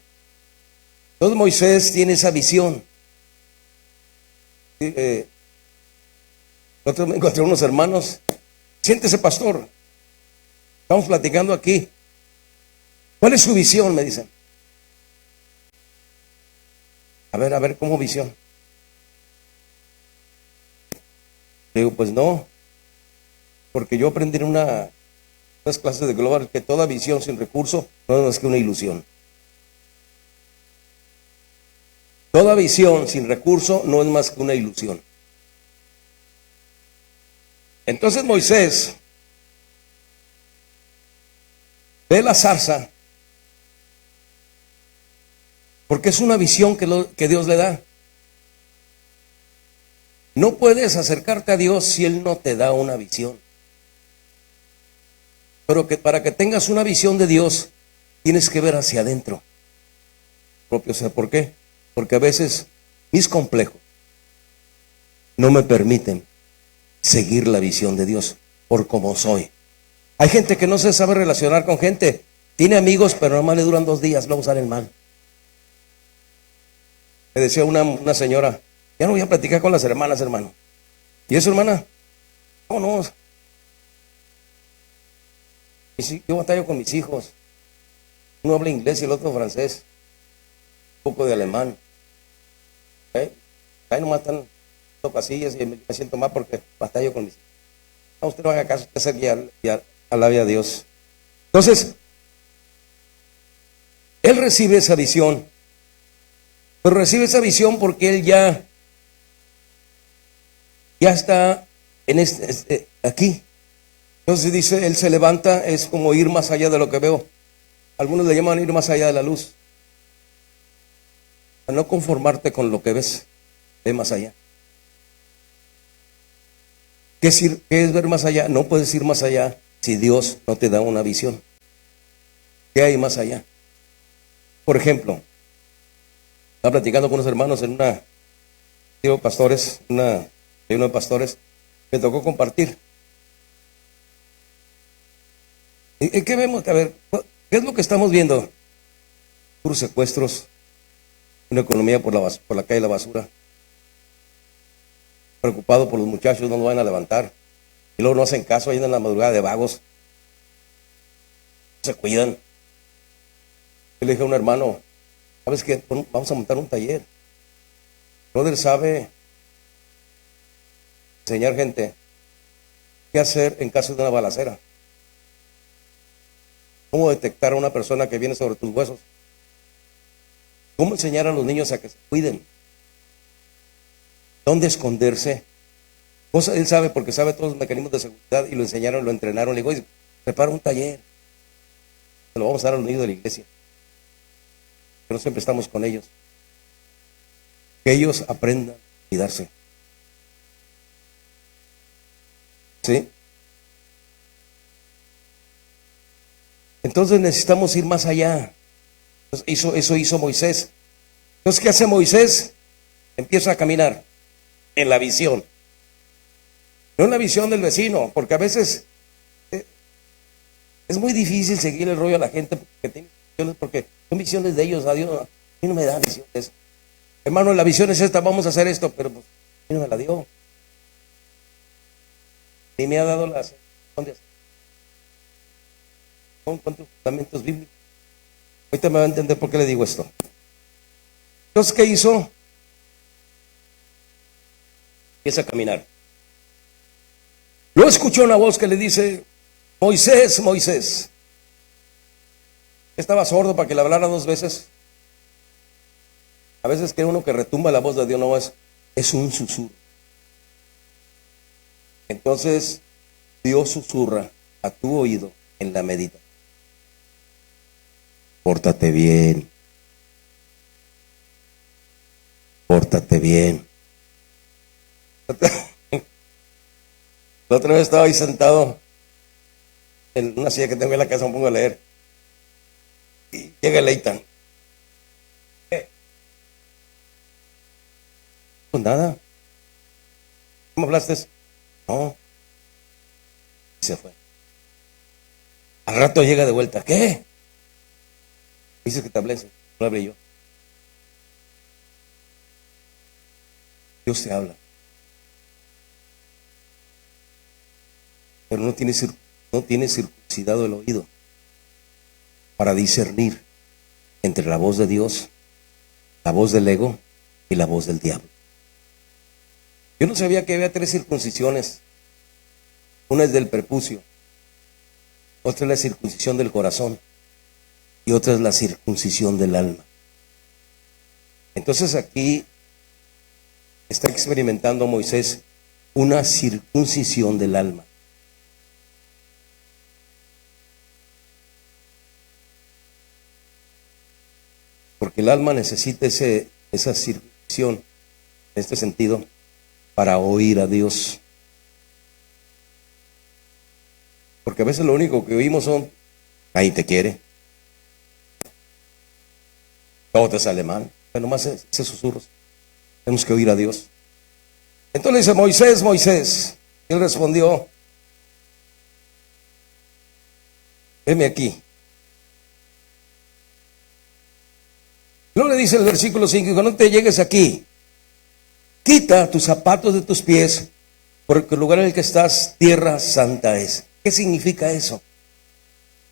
Entonces Moisés tiene esa visión. Otro me encontré unos hermanos. Siéntese, pastor. Estamos platicando aquí. ¿Cuál es su visión? Me dicen. A ver, ¿cómo visión? Le digo, pues no. Porque yo aprendí en unas clases de global que toda visión sin recurso no es más que una ilusión. Toda visión sin recurso no es más que una ilusión. Entonces Moisés ve la zarza porque es una visión que Dios le da. No puedes acercarte a Dios si Él no te da una visión. Pero que para que tengas una visión de Dios, tienes que ver hacia adentro. Propio, ¿sabe por qué? Porque a veces mis complejos no me permiten seguir la visión de Dios por como soy. Hay gente que no se sabe relacionar con gente. Tiene amigos, pero nomás le duran 2 días, luego salen mal. Me decía una señora, ya no voy a platicar con las hermanas, hermano. ¿Y eso, hermana? No. Yo batallo con mis hijos. Uno habla inglés y el otro francés. Un poco de alemán. Ahí nomás están casillas y me siento mal porque batallo con mis hijos. No, usted no haga caso, usted ya alabe a Dios. Entonces, él recibe esa visión. Pero recibe esa visión porque él ya está en aquí. Entonces dice, él se levanta, es como ir más allá de lo que veo. Algunos le llaman ir más allá de la luz. A no conformarte con lo que ves, ve más allá. ¿Qué es ver más allá? No puedes ir más allá si Dios no te da una visión. ¿Qué hay más allá? Por ejemplo, estaba platicando con unos hermanos en una de pastores, Me tocó compartir. ¿Y qué vemos? A ver, ¿qué es lo que estamos viendo? Puros secuestros, una economía por la calle de la basura. Preocupado por los muchachos, no lo van a levantar. Y luego no hacen caso, ahí en la madrugada de vagos. No se cuidan. Yo le dije a un hermano, ¿sabes qué? Vamos a montar un taller. Brother sabe enseñar gente qué hacer en caso de una balacera. Cómo detectar a una persona que viene sobre tus huesos. Cómo enseñar a los niños a que se cuiden. ¿Dónde esconderse? Él sabe porque sabe todos los mecanismos de seguridad y lo enseñaron, lo entrenaron. Le digo, prepara un taller. Se lo vamos a dar a los niños de la iglesia. Que no siempre estamos con ellos. Que ellos aprendan a cuidarse. ¿Sí? Entonces necesitamos ir más allá. Eso hizo Moisés. Entonces, ¿qué hace Moisés? Empieza a caminar en la visión. No en la visión del vecino, porque a veces es muy difícil seguir el rollo a la gente que tiene visiones, porque son visiones de ellos. A Dios, a mí no me da visiones. Hermano, la visión es esta, vamos a hacer esto, pero pues, a mí no me la dio. Ni me ha dado las con fundamentos bíblicos. Ahorita me va a entender por qué le digo esto. Entonces, ¿qué hizo? Empieza a caminar. Luego escuchó una voz que le dice, Moisés, Moisés. Estaba sordo para que le hablara 2 veces. A veces cree uno que retumba la voz de Dios, no es un susurro. Entonces, Dios susurra a tu oído en la meditación. Pórtate bien. Pórtate bien. La otra vez estaba ahí sentado en una silla que tengo en la casa, me pongo a leer. Y llega Leighton. ¿Qué? Pues nada. ¿Cómo hablaste? No. Y se fue. Al rato llega de vuelta. ¿Qué? Dices que te hablé, no hablé yo. Dios te habla. Pero no tiene circuncidado el oído para discernir entre la voz de Dios, la voz del ego y la voz del diablo. Yo no sabía que había 3 circuncisiones. Una es del prepucio, otra es la circuncisión del corazón y otra es la circuncisión del alma. Entonces aquí está experimentando Moisés una circuncisión del alma. Porque el alma necesita esa circuncisión, en este sentido, para oír a Dios. Porque a veces lo único que oímos son, ahí te quiere. Todo te sale mal. Pero nomás esos susurros. Tenemos que oír a Dios. Entonces dice, Moisés, Moisés. Y él respondió, heme aquí. Luego le dice el versículo 5, cuando te llegues aquí, quita tus zapatos de tus pies, porque el lugar en el que estás, tierra santa es. ¿Qué significa eso?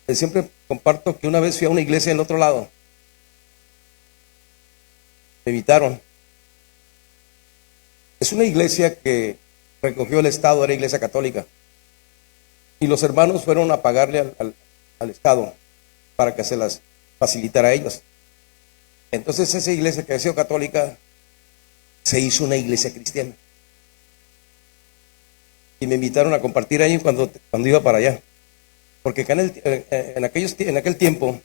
Siempre comparto que una vez fui a una iglesia en el otro lado. Me invitaron. Es una iglesia que recogió el Estado, era iglesia católica. Y los hermanos fueron a pagarle al Estado para que se las facilitara a ellos. Entonces esa iglesia que había sido católica se hizo una iglesia cristiana. Y me invitaron a compartir ahí cuando iba para allá. Porque acá en aquel tiempo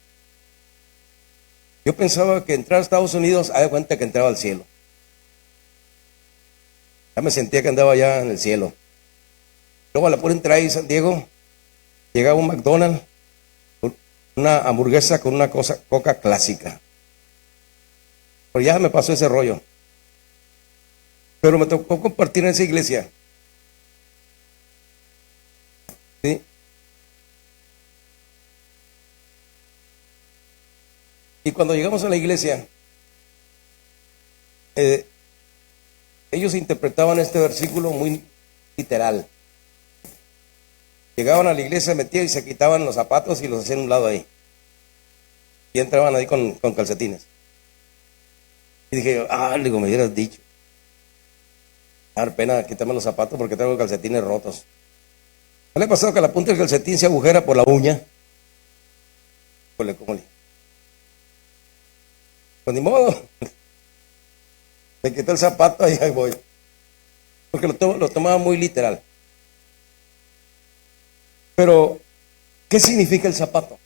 yo pensaba que entrar a Estados Unidos, haga cuenta que entraba al cielo. Ya me sentía que andaba allá en el cielo. Luego a la pura entrada de San Diego, llegaba un McDonald's, una hamburguesa con una coca clásica. Pero ya me pasó ese rollo. Pero me tocó compartir en esa iglesia. ¿sí? Y cuando llegamos a la iglesia, ellos interpretaban este versículo muy literal. Llegaban a la iglesia, metían y se quitaban los zapatos y los hacían a un lado ahí. Y entraban ahí con calcetines. Y dije, le digo, me hubieras dicho. Me da pena quitarme los zapatos porque tengo calcetines rotos. ¿No le ha pasado que la punta del calcetín se agujera por la uña? Pues ni modo. Me quité el zapato y ahí voy. Porque lo tomaba muy literal. Pero, ¿qué significa el zapato?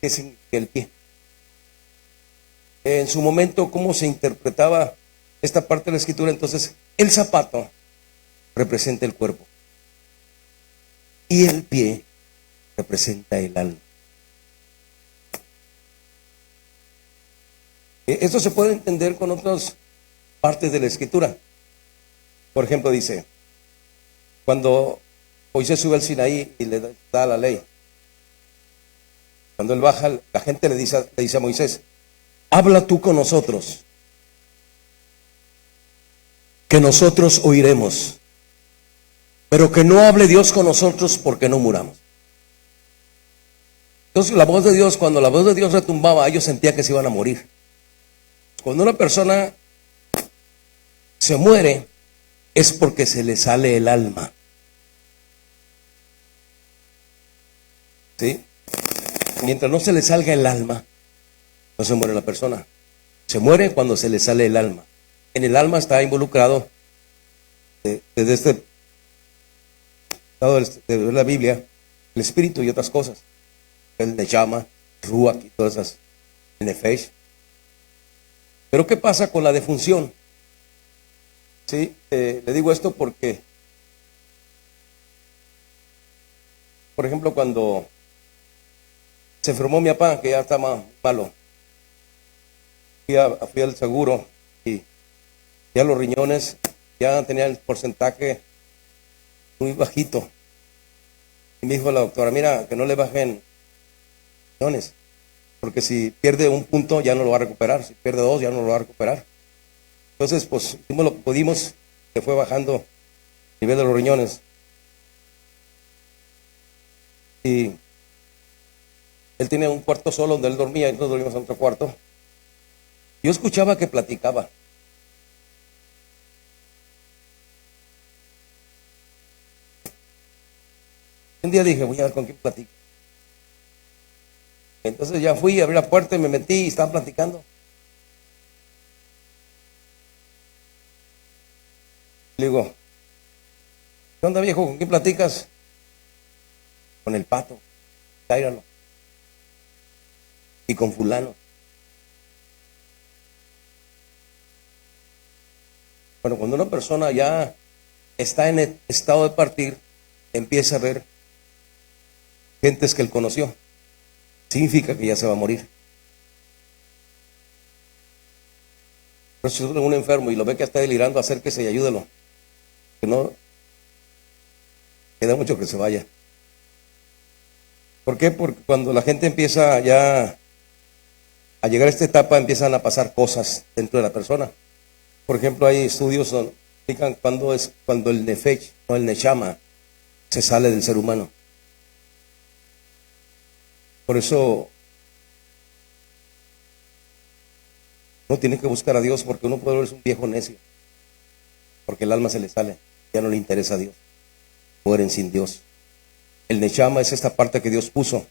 ¿Qué significa el pie? En su momento, ¿cómo se interpretaba esta parte de la escritura? Entonces, el zapato representa el cuerpo y el pie representa el alma. Esto se puede entender con otras partes de la escritura. Por ejemplo, dice, cuando Moisés sube al Sinaí y le da la ley, cuando él baja, la gente le dice a Moisés, habla tú con nosotros, que nosotros oiremos, pero que no hable Dios con nosotros porque no muramos. Entonces la voz de Dios, cuando la voz de Dios retumbaba, ellos sentían que se iban a morir. Cuando una persona se muere, es porque se le sale el alma. ¿Sí? Mientras no se le salga el alma, no se muere la persona. Se muere cuando se le sale el alma. En el alma está involucrado, desde este lado de la Biblia, el espíritu y otras cosas. El Neshama, Ruach y todas esas, el Nefesh. Pero ¿qué pasa con la defunción? ¿Sí? Le digo esto porque, por ejemplo, cuando se enfermó mi papá, que ya está malo, fui al seguro y ya los riñones ya tenían el porcentaje muy bajito. Y me dijo la doctora, mira, que no le bajen riñones, porque si pierde un punto ya no lo va a recuperar, si pierde dos ya no lo va a recuperar. Entonces, pues, hicimos lo que pudimos, que fue bajando el nivel de los riñones. Y él tenía un cuarto solo donde él dormía y nosotros dormimos en otro cuarto. Yo escuchaba que platicaba. Un día dije, voy a ver con quién platica. Entonces ya fui, abrí la puerta y me metí y estaban platicando. Le digo, ¿qué onda, viejo? ¿Con quién platicas? Con el Pato, tráigalo. Y con fulano. Bueno, cuando una persona ya está en el estado de partir, empieza a ver gentes que él conoció. Significa que ya se va a morir. Pero si usted es un enfermo y lo ve que está delirando, acérquese y ayúdelo. Que no queda mucho que se vaya. ¿Por qué? Porque cuando la gente empieza ya a llegar a esta etapa, empiezan a pasar cosas dentro de la persona. Por ejemplo, hay estudios donde explican cuando el nefesh o el neshama se sale del ser humano. Por eso uno tiene que buscar a Dios, porque uno puede ser un viejo necio, porque el alma se le sale, ya no le interesa a Dios, mueren sin Dios. El neshama es esta parte que Dios puso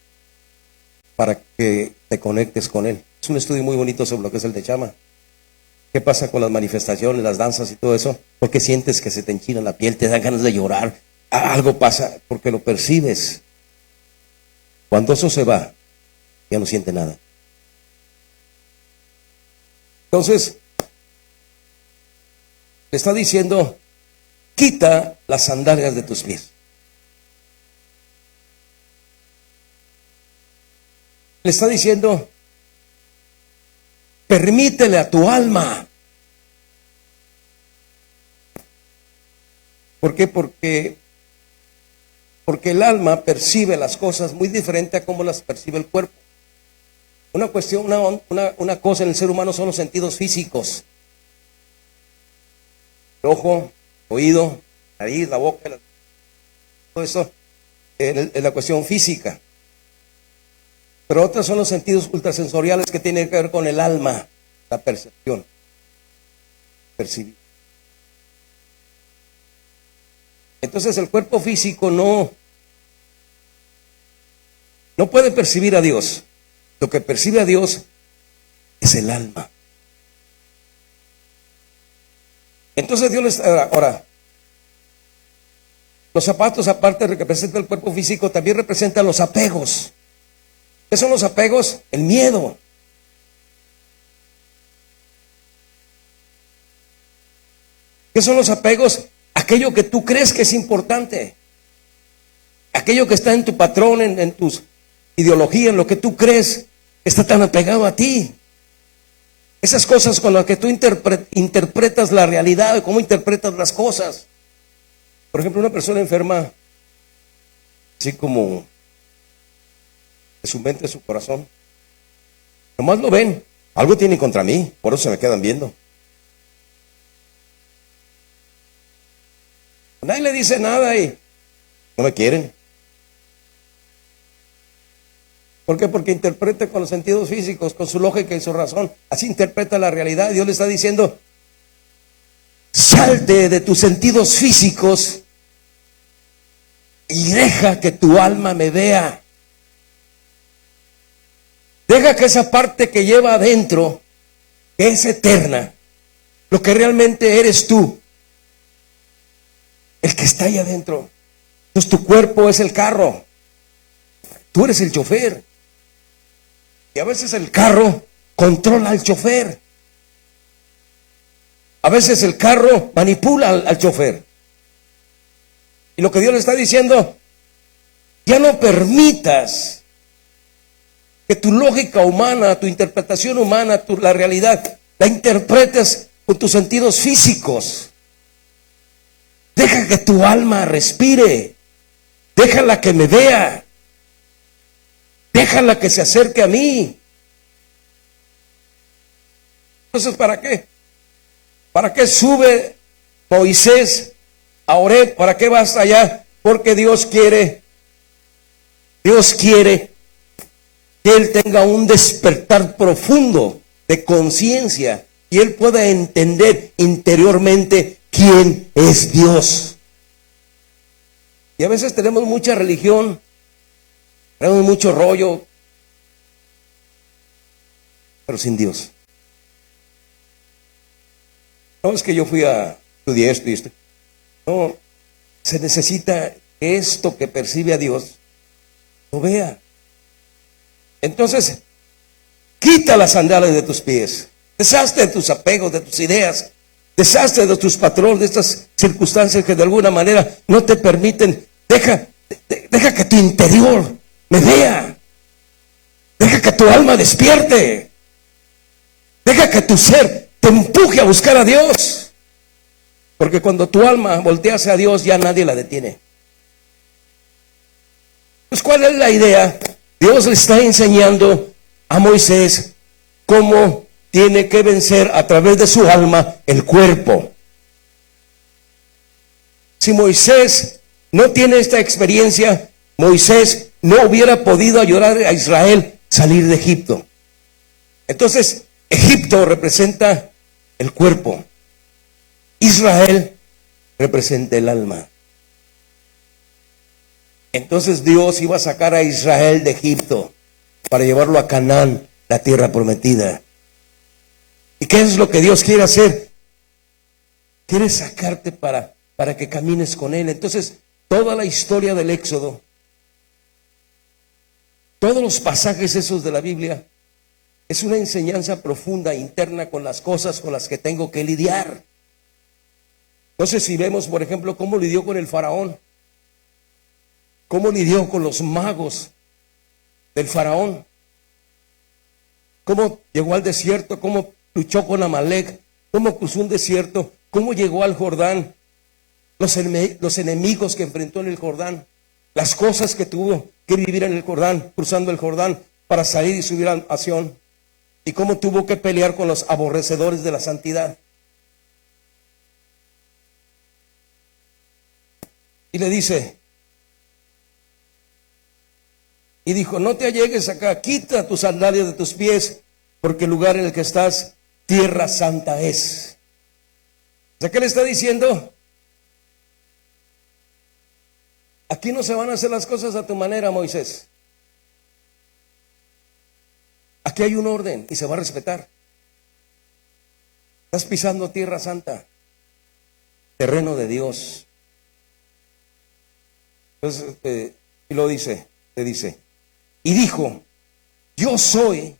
para que te conectes con Él. Es un estudio muy bonito sobre lo que es el neshama. ¿Qué pasa con las manifestaciones, las danzas y todo eso? Porque sientes que se te enchina la piel, te dan ganas de llorar. Algo pasa porque lo percibes. Cuando eso se va, ya no siente nada. Entonces, le está diciendo, quita las sandalias de tus pies. Le está diciendo, permítele a tu alma. ¿Por qué? Porque Porque el alma percibe las cosas muy diferente a cómo las percibe el cuerpo. Una cosa en el ser humano son los sentidos físicos. El ojo, oído, nariz, la boca, todo eso es la cuestión física. Pero otros son los sentidos ultrasensoriales que tienen que ver con el alma, la percepción, percibir. Entonces el cuerpo físico no puede percibir a Dios. Lo que percibe a Dios es el alma. Entonces Dios les... Ahora, los zapatos, aparte de que representan el cuerpo físico, también representan los apegos. ¿Qué son los apegos? El miedo. ¿Qué son los apegos? Aquello que tú crees que es importante. Aquello que está en tu patrón, en tu ideología, en lo que tú crees, está tan apegado a ti. Esas cosas con las que tú interpretas la realidad, cómo interpretas las cosas. Por ejemplo, una persona enferma, así como de su mente, de su corazón, nomás lo ven, algo tienen contra mí, por eso se me quedan viendo. Nadie le dice nada y no me quieren. ¿Por qué? Porque interpreta con los sentidos físicos, con su lógica y su razón. Así interpreta la realidad. Dios le está diciendo: salte de tus sentidos físicos y deja que tu alma me vea. Deja que esa parte que lleva adentro, que es eterna, lo que realmente eres tú, el que está ahí adentro. Entonces tu cuerpo es el carro, tú eres el chofer. Y a veces el carro controla al chofer. A veces el carro manipula al chofer. Y lo que Dios le está diciendo: ya no permitas que tu lógica humana, tu interpretación humana, la realidad, la interpretes con tus sentidos físicos. Deja que tu alma respire. Déjala que me vea. Déjala que se acerque a mí. Entonces, ¿para qué? ¿Para qué sube Moisés a Horeb? ¿Para qué va hasta allá? Porque Dios quiere que él tenga un despertar profundo de conciencia y él pueda entender interiormente quién es Dios. Y a veces tenemos mucha religión, tenemos mucho rollo, pero sin Dios. No es que yo estudié esto y esto. No, se necesita que esto que percibe a Dios lo vea. Entonces, quita las sandalias de tus pies, deshazte de tus apegos, de tus ideas, deshazte de tus patrones, de estas circunstancias que de alguna manera no te permiten. Deja que tu interior me vea. Deja que tu alma despierte. Deja que tu ser te empuje a buscar a Dios. Porque cuando tu alma voltea hacia Dios, ya nadie la detiene. Pues, ¿cuál es la idea? Dios le está enseñando a Moisés cómo tiene que vencer a través de su alma el cuerpo. Si Moisés no tiene esta experiencia, Moisés no hubiera podido ayudar a Israel a salir de Egipto. Entonces, Egipto representa el cuerpo. Israel representa el alma. Entonces Dios iba a sacar a Israel de Egipto para llevarlo a Canaán, la tierra prometida. ¿Y qué es lo que Dios quiere hacer? Quiere sacarte para que camines con Él. Entonces, toda la historia del Éxodo, todos los pasajes esos de la Biblia, es una enseñanza profunda, interna, con las cosas con las que tengo que lidiar. Entonces, si vemos, por ejemplo, cómo lidió con el faraón, cómo lidió con los magos del faraón, cómo llegó al desierto, cómo luchó con Amalek, cómo cruzó un desierto, cómo llegó al Jordán, los enemigos que enfrentó en el Jordán. las cosas que tuvo que vivir en el Jordán, cruzando el Jordán para salir y subir a Sión, y cómo tuvo que pelear con los aborrecedores de la santidad. Y le dice, y dijo, no te allegues acá, quita tus sandalias de tus pies, porque el lugar en el que estás, tierra santa es. O sea, ¿qué le está diciendo? Aquí no se van a hacer las cosas a tu manera, Moisés. Aquí hay un orden y se va a respetar. Estás pisando tierra santa, terreno de Dios. Entonces, y lo dice, te dice, y dijo, yo soy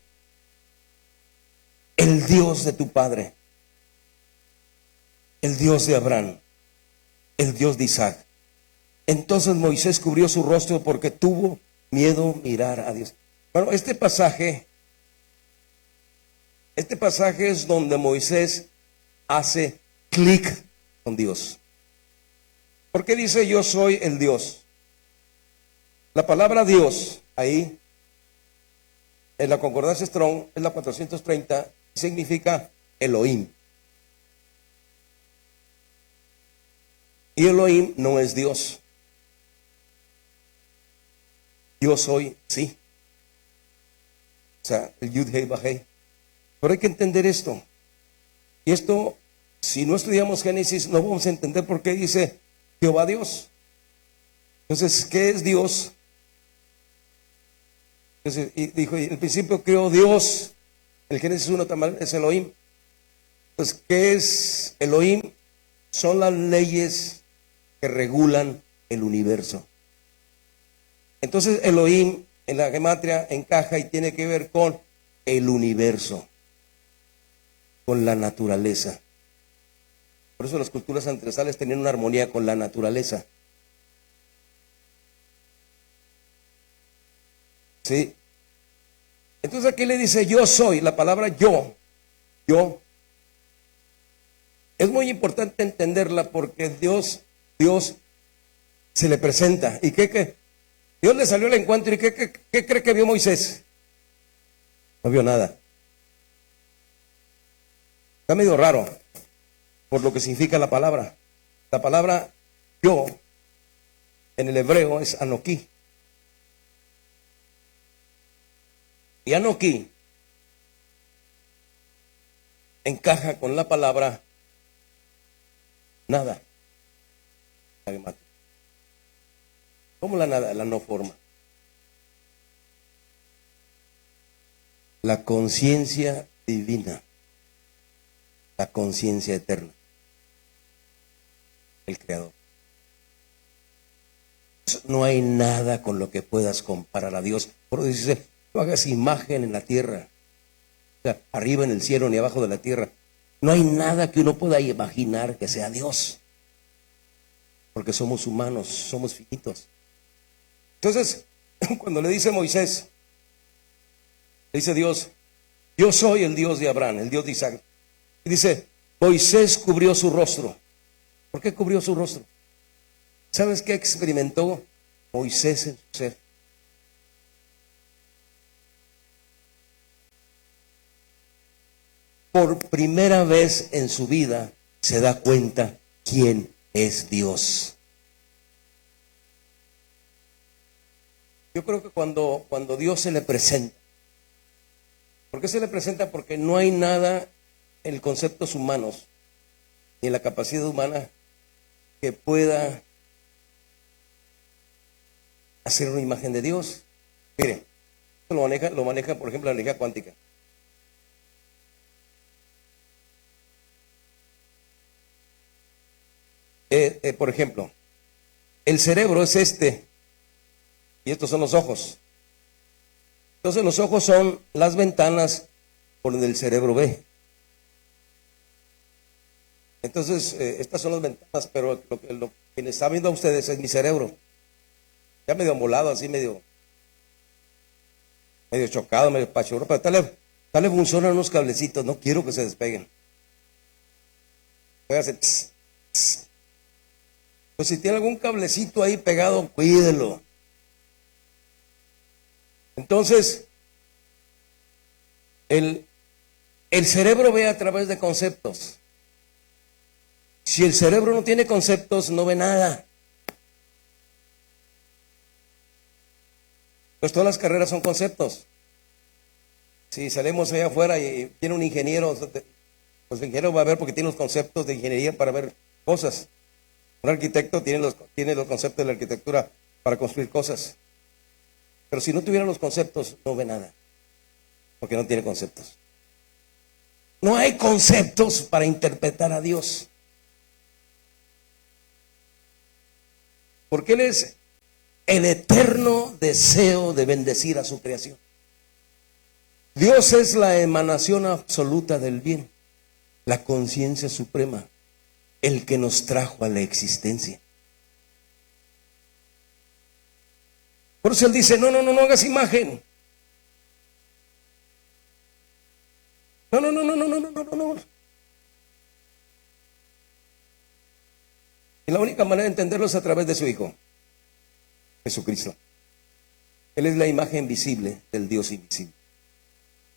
el Dios de tu padre, el Dios de Abraham, el Dios de Isaac. Entonces Moisés cubrió su rostro porque tuvo miedo mirar a Dios. Bueno, este pasaje es donde Moisés hace clic con Dios. ¿Por qué dice yo soy el Dios? La palabra Dios ahí en la concordancia Strong es la 430, significa Elohim. Y Elohim no es Dios. Yo soy, sí. O sea, el Yud Hei Vah Hei. Pero hay que entender esto. Y esto, si no estudiamos Génesis, no vamos a entender por qué dice Jehová Dios. Entonces, ¿qué es Dios? Entonces, y dijo, y en el principio creó Dios. El Génesis 1 también es Elohim. Entonces, ¿qué es Elohim? Son las leyes que regulan el universo. Entonces Elohim en la gematria encaja y tiene que ver con el universo, con la naturaleza. Por eso las culturas ancestrales tenían una armonía con la naturaleza. ¿Sí? Entonces aquí le dice yo soy, la palabra yo. Es muy importante entenderla porque Dios se le presenta. ¿Y qué? Dios le salió al encuentro y ¿qué cree que vio Moisés? No vio nada. Está medio raro por lo que significa la palabra. La palabra yo en el hebreo es Anoquí. Y Anoquí encaja con la palabra nada. ¿Cómo la nada? La no forma. La conciencia divina. La conciencia eterna. El Creador. No hay nada con lo que puedas comparar a Dios. Por eso dice, no hagas imagen en la tierra. O sea, arriba en el cielo ni abajo de la tierra. No hay nada que uno pueda imaginar que sea Dios. Porque somos humanos, somos finitos. Entonces, cuando le dice Moisés, le dice Dios, yo soy el Dios de Abraham, el Dios de Isaac. Y dice, Moisés cubrió su rostro. ¿Por qué cubrió su rostro? ¿Sabes qué experimentó Moisés en su ser? Por primera vez en su vida se da cuenta quién es Dios. Yo creo que cuando Dios se le presenta, ¿por qué se le presenta? Porque no hay nada en conceptos humanos ni en la capacidad humana que pueda hacer una imagen de Dios. Mire, esto lo maneja por ejemplo la energía cuántica. Por ejemplo, el cerebro es este y estos son los ojos. Entonces los ojos son las ventanas por donde el cerebro ve. Entonces estas son las ventanas, pero lo que les está viendo a ustedes es mi cerebro. Ya medio amolado, así medio chocado, medio pachorro, pero tal le funcionan unos cablecitos, no quiero que se despeguen. Entonces Pues si tiene algún cablecito ahí pegado, cuídelo. Entonces, el cerebro ve a través de conceptos. Si el cerebro no tiene conceptos, no ve nada. Pues todas las carreras son conceptos. Si salimos allá afuera y tiene un ingeniero, pues el ingeniero va a ver porque tiene los conceptos de ingeniería para ver cosas. Un arquitecto tiene los conceptos de la arquitectura para construir cosas. Pero si no tuviera los conceptos, no ve nada. Porque no tiene conceptos. No hay conceptos para interpretar a Dios. Porque Él es el eterno deseo de bendecir a su creación. Dios es la emanación absoluta del bien, la conciencia suprema, el que nos trajo a la existencia. Por eso Él dice, no hagas imagen. No. Y la única manera de entenderlo es a través de su Hijo, Jesucristo. Él es la imagen visible del Dios invisible.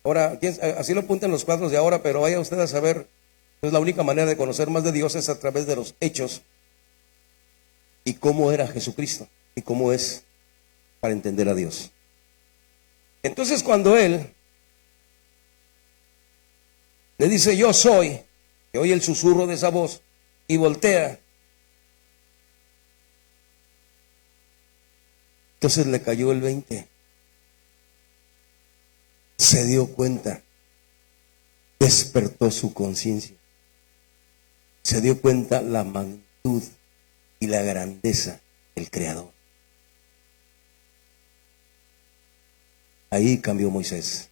Ahora, así lo apuntan los cuadros de ahora, pero vaya usted a saber, es la única manera de conocer más de Dios es a través de los hechos y cómo era Jesucristo y cómo es para entender a Dios. Entonces, cuando Él le dice yo soy, que oye el susurro de esa voz y voltea, entonces le cayó el 20. Se dio cuenta, despertó su conciencia, se dio cuenta la magnitud y la grandeza del Creador. Ahí cambió Moisés.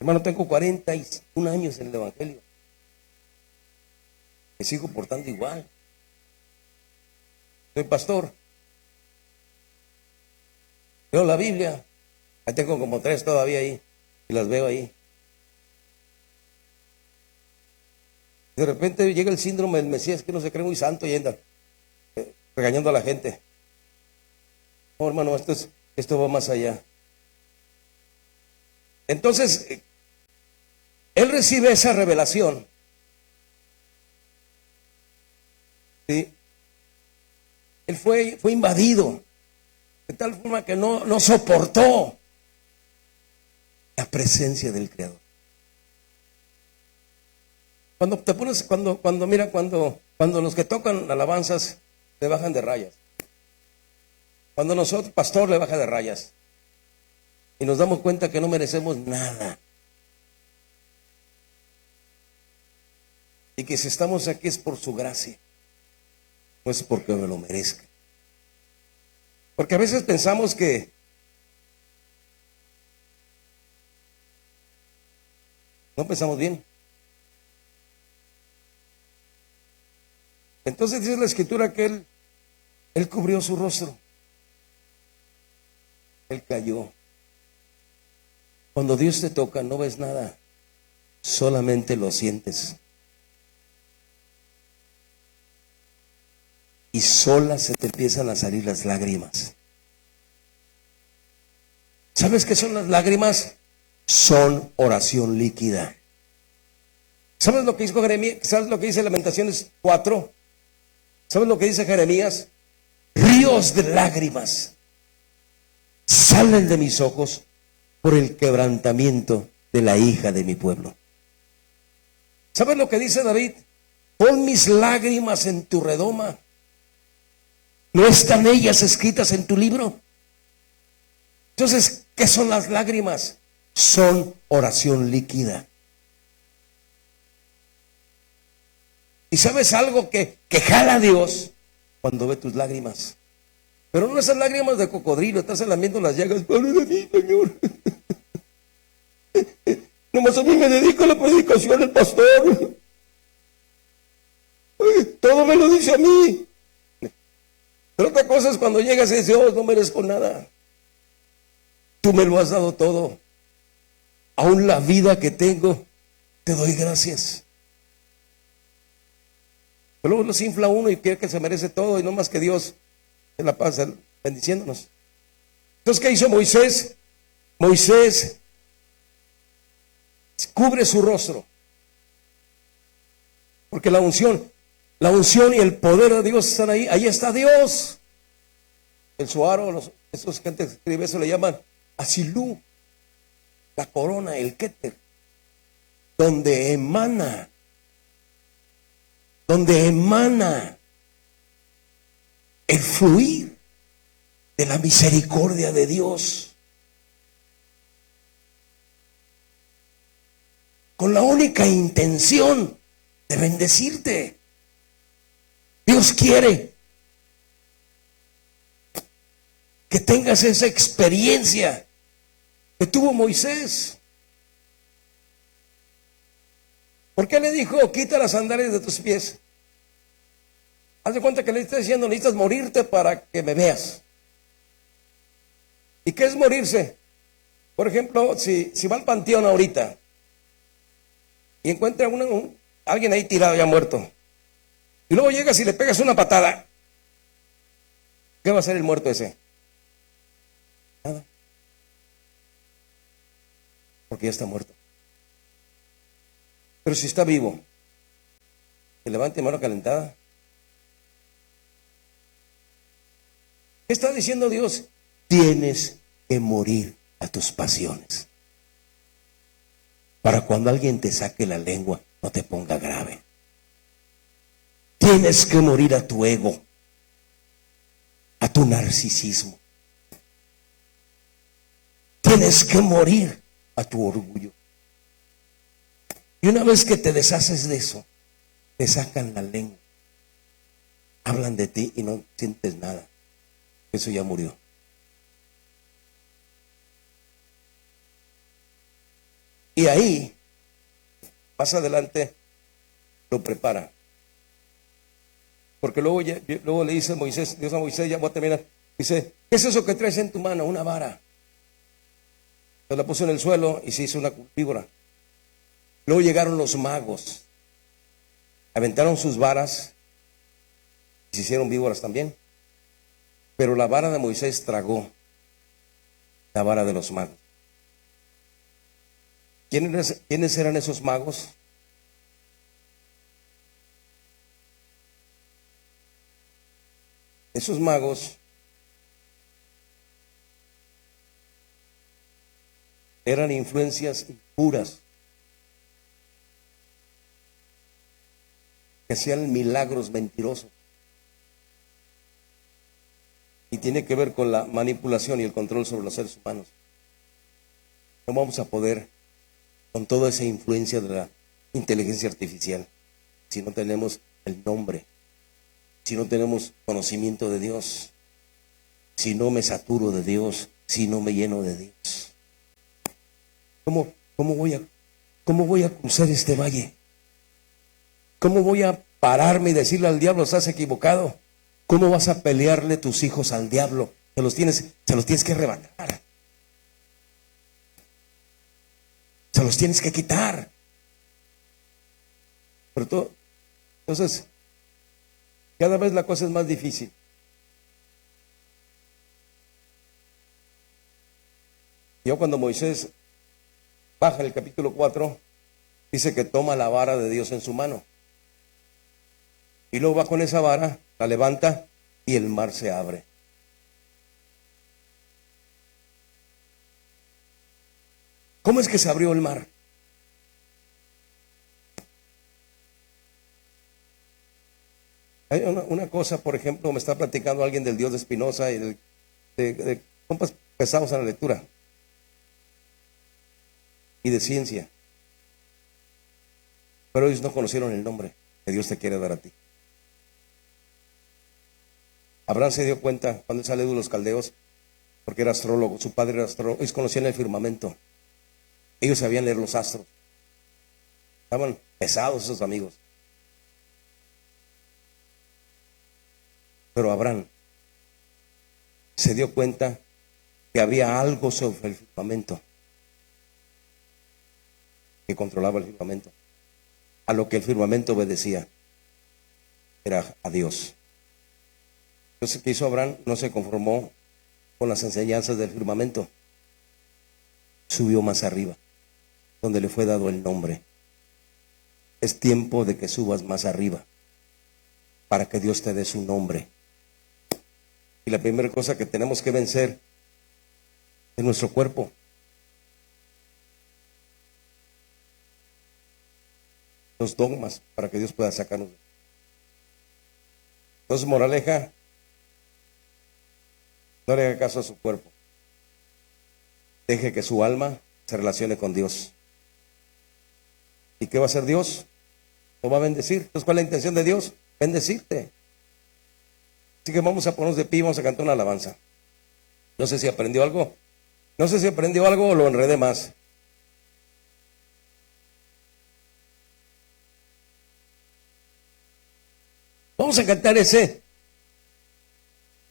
Hermano, tengo 41 años en el Evangelio. Me sigo portando igual. Soy pastor. Leo la Biblia. Ahí tengo como 3 todavía ahí. Y las veo ahí. De repente llega el síndrome del Mesías que no se cree muy santo y anda regañando a la gente. No, hermano, esto va más allá. Entonces, Él recibe esa revelación. ¿Sí? Él fue invadido de tal forma que no soportó la presencia del Creador. Cuando te pones, cuando los que tocan alabanzas te bajan de rayas. Cuando nosotros, pastor, le baja de rayas. Y nos damos cuenta que no merecemos nada. Y que si estamos aquí es por su gracia. No es porque me lo merezca. Porque a veces pensamos que no pensamos bien. Entonces dice la Escritura que Él cubrió su rostro. Él cayó. Cuando Dios te toca no ves nada, solamente lo sientes. Y solas se te empiezan a salir las lágrimas. ¿Sabes qué son las lágrimas? Son oración líquida. ¿Sabes lo que dijo Jeremías? ¿Sabes lo que dice Lamentaciones 4? ¿Sabes lo que dice Jeremías? Ríos de lágrimas salen de mis ojos por el quebrantamiento de la hija de mi pueblo. ¿Sabes lo que dice David? Pon mis lágrimas en tu redoma. ¿No están ellas escritas en tu libro? Entonces, ¿qué son las lágrimas? Son oración líquida. ¿Y sabes algo que jala a Dios? Cuando ve tus lágrimas. Pero no esas lágrimas de cocodrilo, estás lamiendo las llagas. Pobre de mí, Señor. Nomás a mí me dedico a la predicación el pastor. Todo me lo dice a mí. Pero otra cosa es cuando llegas y dices, oh, no merezco nada. Tú me lo has dado todo. Aún la vida que tengo, te doy gracias. Pero luego los infla uno y cree que se merece todo y no más que Dios se la pasa bendiciéndonos. Entonces, ¿qué hizo Moisés? Moisés cubre su rostro, porque la unción y el poder de Dios están ahí. Ahí está Dios. El suaro, esos que antes escribe eso le llaman asilú, la corona, el kéter, donde emana el fluir de la misericordia de Dios, con la única intención de bendecirte. Dios quiere que tengas esa experiencia que tuvo Moisés. ¿Por qué le dijo, quita las sandalias de tus pies? Haz de cuenta que le está diciendo, necesitas morirte para que me veas. ¿Y qué es morirse? Por ejemplo, si va al panteón ahorita y encuentra alguien ahí tirado ya muerto, y luego llegas y le pegas una patada, ¿qué va a hacer el muerto ese? Nada. Porque ya está muerto. Pero si está vivo, que levante mano calentada. ¿Qué está diciendo Dios? Tienes que morir a tus pasiones, para cuando alguien te saque la lengua no te ponga grave. Tienes que morir a tu ego, a tu narcisismo. Tienes que morir a tu orgullo. Y una vez que te deshaces de eso, te sacan la lengua, hablan de ti y no sientes nada. Eso ya murió. Y ahí, más adelante, lo prepara. Porque luego le dice Moisés, Dios a Moisés, ya voy a terminar, dice, ¿qué es eso que traes en tu mano? Una vara. Se la puso en el suelo y se hizo una víbora. Luego llegaron los magos, aventaron sus varas y se hicieron víboras también. Pero la vara de Moisés tragó la vara de los magos. ¿Quiénes eran esos magos? Esos magos eran influencias impuras que hacían milagros mentirosos. Y tiene que ver con la manipulación y el control sobre los seres humanos. No vamos a poder con toda esa influencia de la inteligencia artificial si no tenemos el nombre, si no tenemos conocimiento de Dios, si no me saturo de Dios, si no me lleno de Dios. ¿Cómo voy a cruzar este valle? ¿Cómo voy a pararme y decirle al diablo, estás equivocado? ¿Cómo vas a pelearle tus hijos al diablo? Se los tienes que arrebatar. Se los tienes que quitar. Entonces, cada vez la cosa es más difícil. Yo cuando Moisés baja en el capítulo 4, dice que toma la vara de Dios en su mano. Y luego va con esa vara, la levanta y el mar se abre. ¿Cómo es que se abrió el mar? Hay una cosa, por ejemplo, me está platicando alguien del Dios de Spinoza y de compas pesados en la lectura y de ciencia. Pero ellos no conocieron el nombre que Dios te quiere dar a ti. Abraham se dio cuenta cuando salió de los caldeos, porque era astrólogo, su padre era astrólogo, ellos conocían el firmamento, ellos sabían leer los astros, estaban pesados esos amigos. Pero Abraham se dio cuenta que había algo sobre el firmamento que controlaba el firmamento, a lo que el firmamento obedecía. era a Dios. Entonces, ¿qué hizo Abraham? No se conformó con las enseñanzas del firmamento. Subió más arriba, donde le fue dado el nombre. Es tiempo de que subas más arriba, para que Dios te dé su nombre. Y la primera cosa que tenemos que vencer es nuestro cuerpo. Los dogmas, para que Dios pueda sacarnos. Entonces, moraleja, no le haga caso a su cuerpo. Deje que su alma se relacione con Dios. ¿Y qué va a hacer Dios? Lo va a bendecir. Entonces, ¿cuál es la intención de Dios? Bendecirte. Así que vamos a ponernos de pie y vamos a cantar una alabanza. No sé si aprendió algo. No sé si aprendió algo o lo enredé más. Vamos a cantar ese.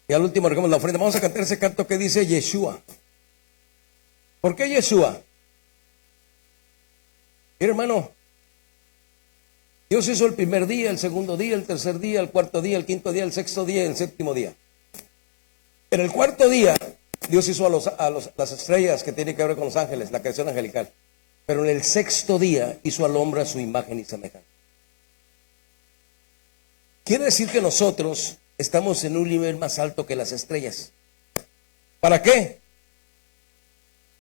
Y al último recogemos la ofrenda. Vamos a cantar ese canto que dice Yeshua. ¿Por qué Yeshua? Mira, hermano, Dios hizo el primer día, el segundo día, el tercer día, el cuarto día, el quinto día, el sexto día y el séptimo día. En el cuarto día, Dios hizo las estrellas, que tiene que ver con los ángeles, la creación angelical. Pero en el sexto día hizo al hombre a su imagen y semejanza. Quiere decir que nosotros estamos en un nivel más alto que las estrellas. ¿Para qué?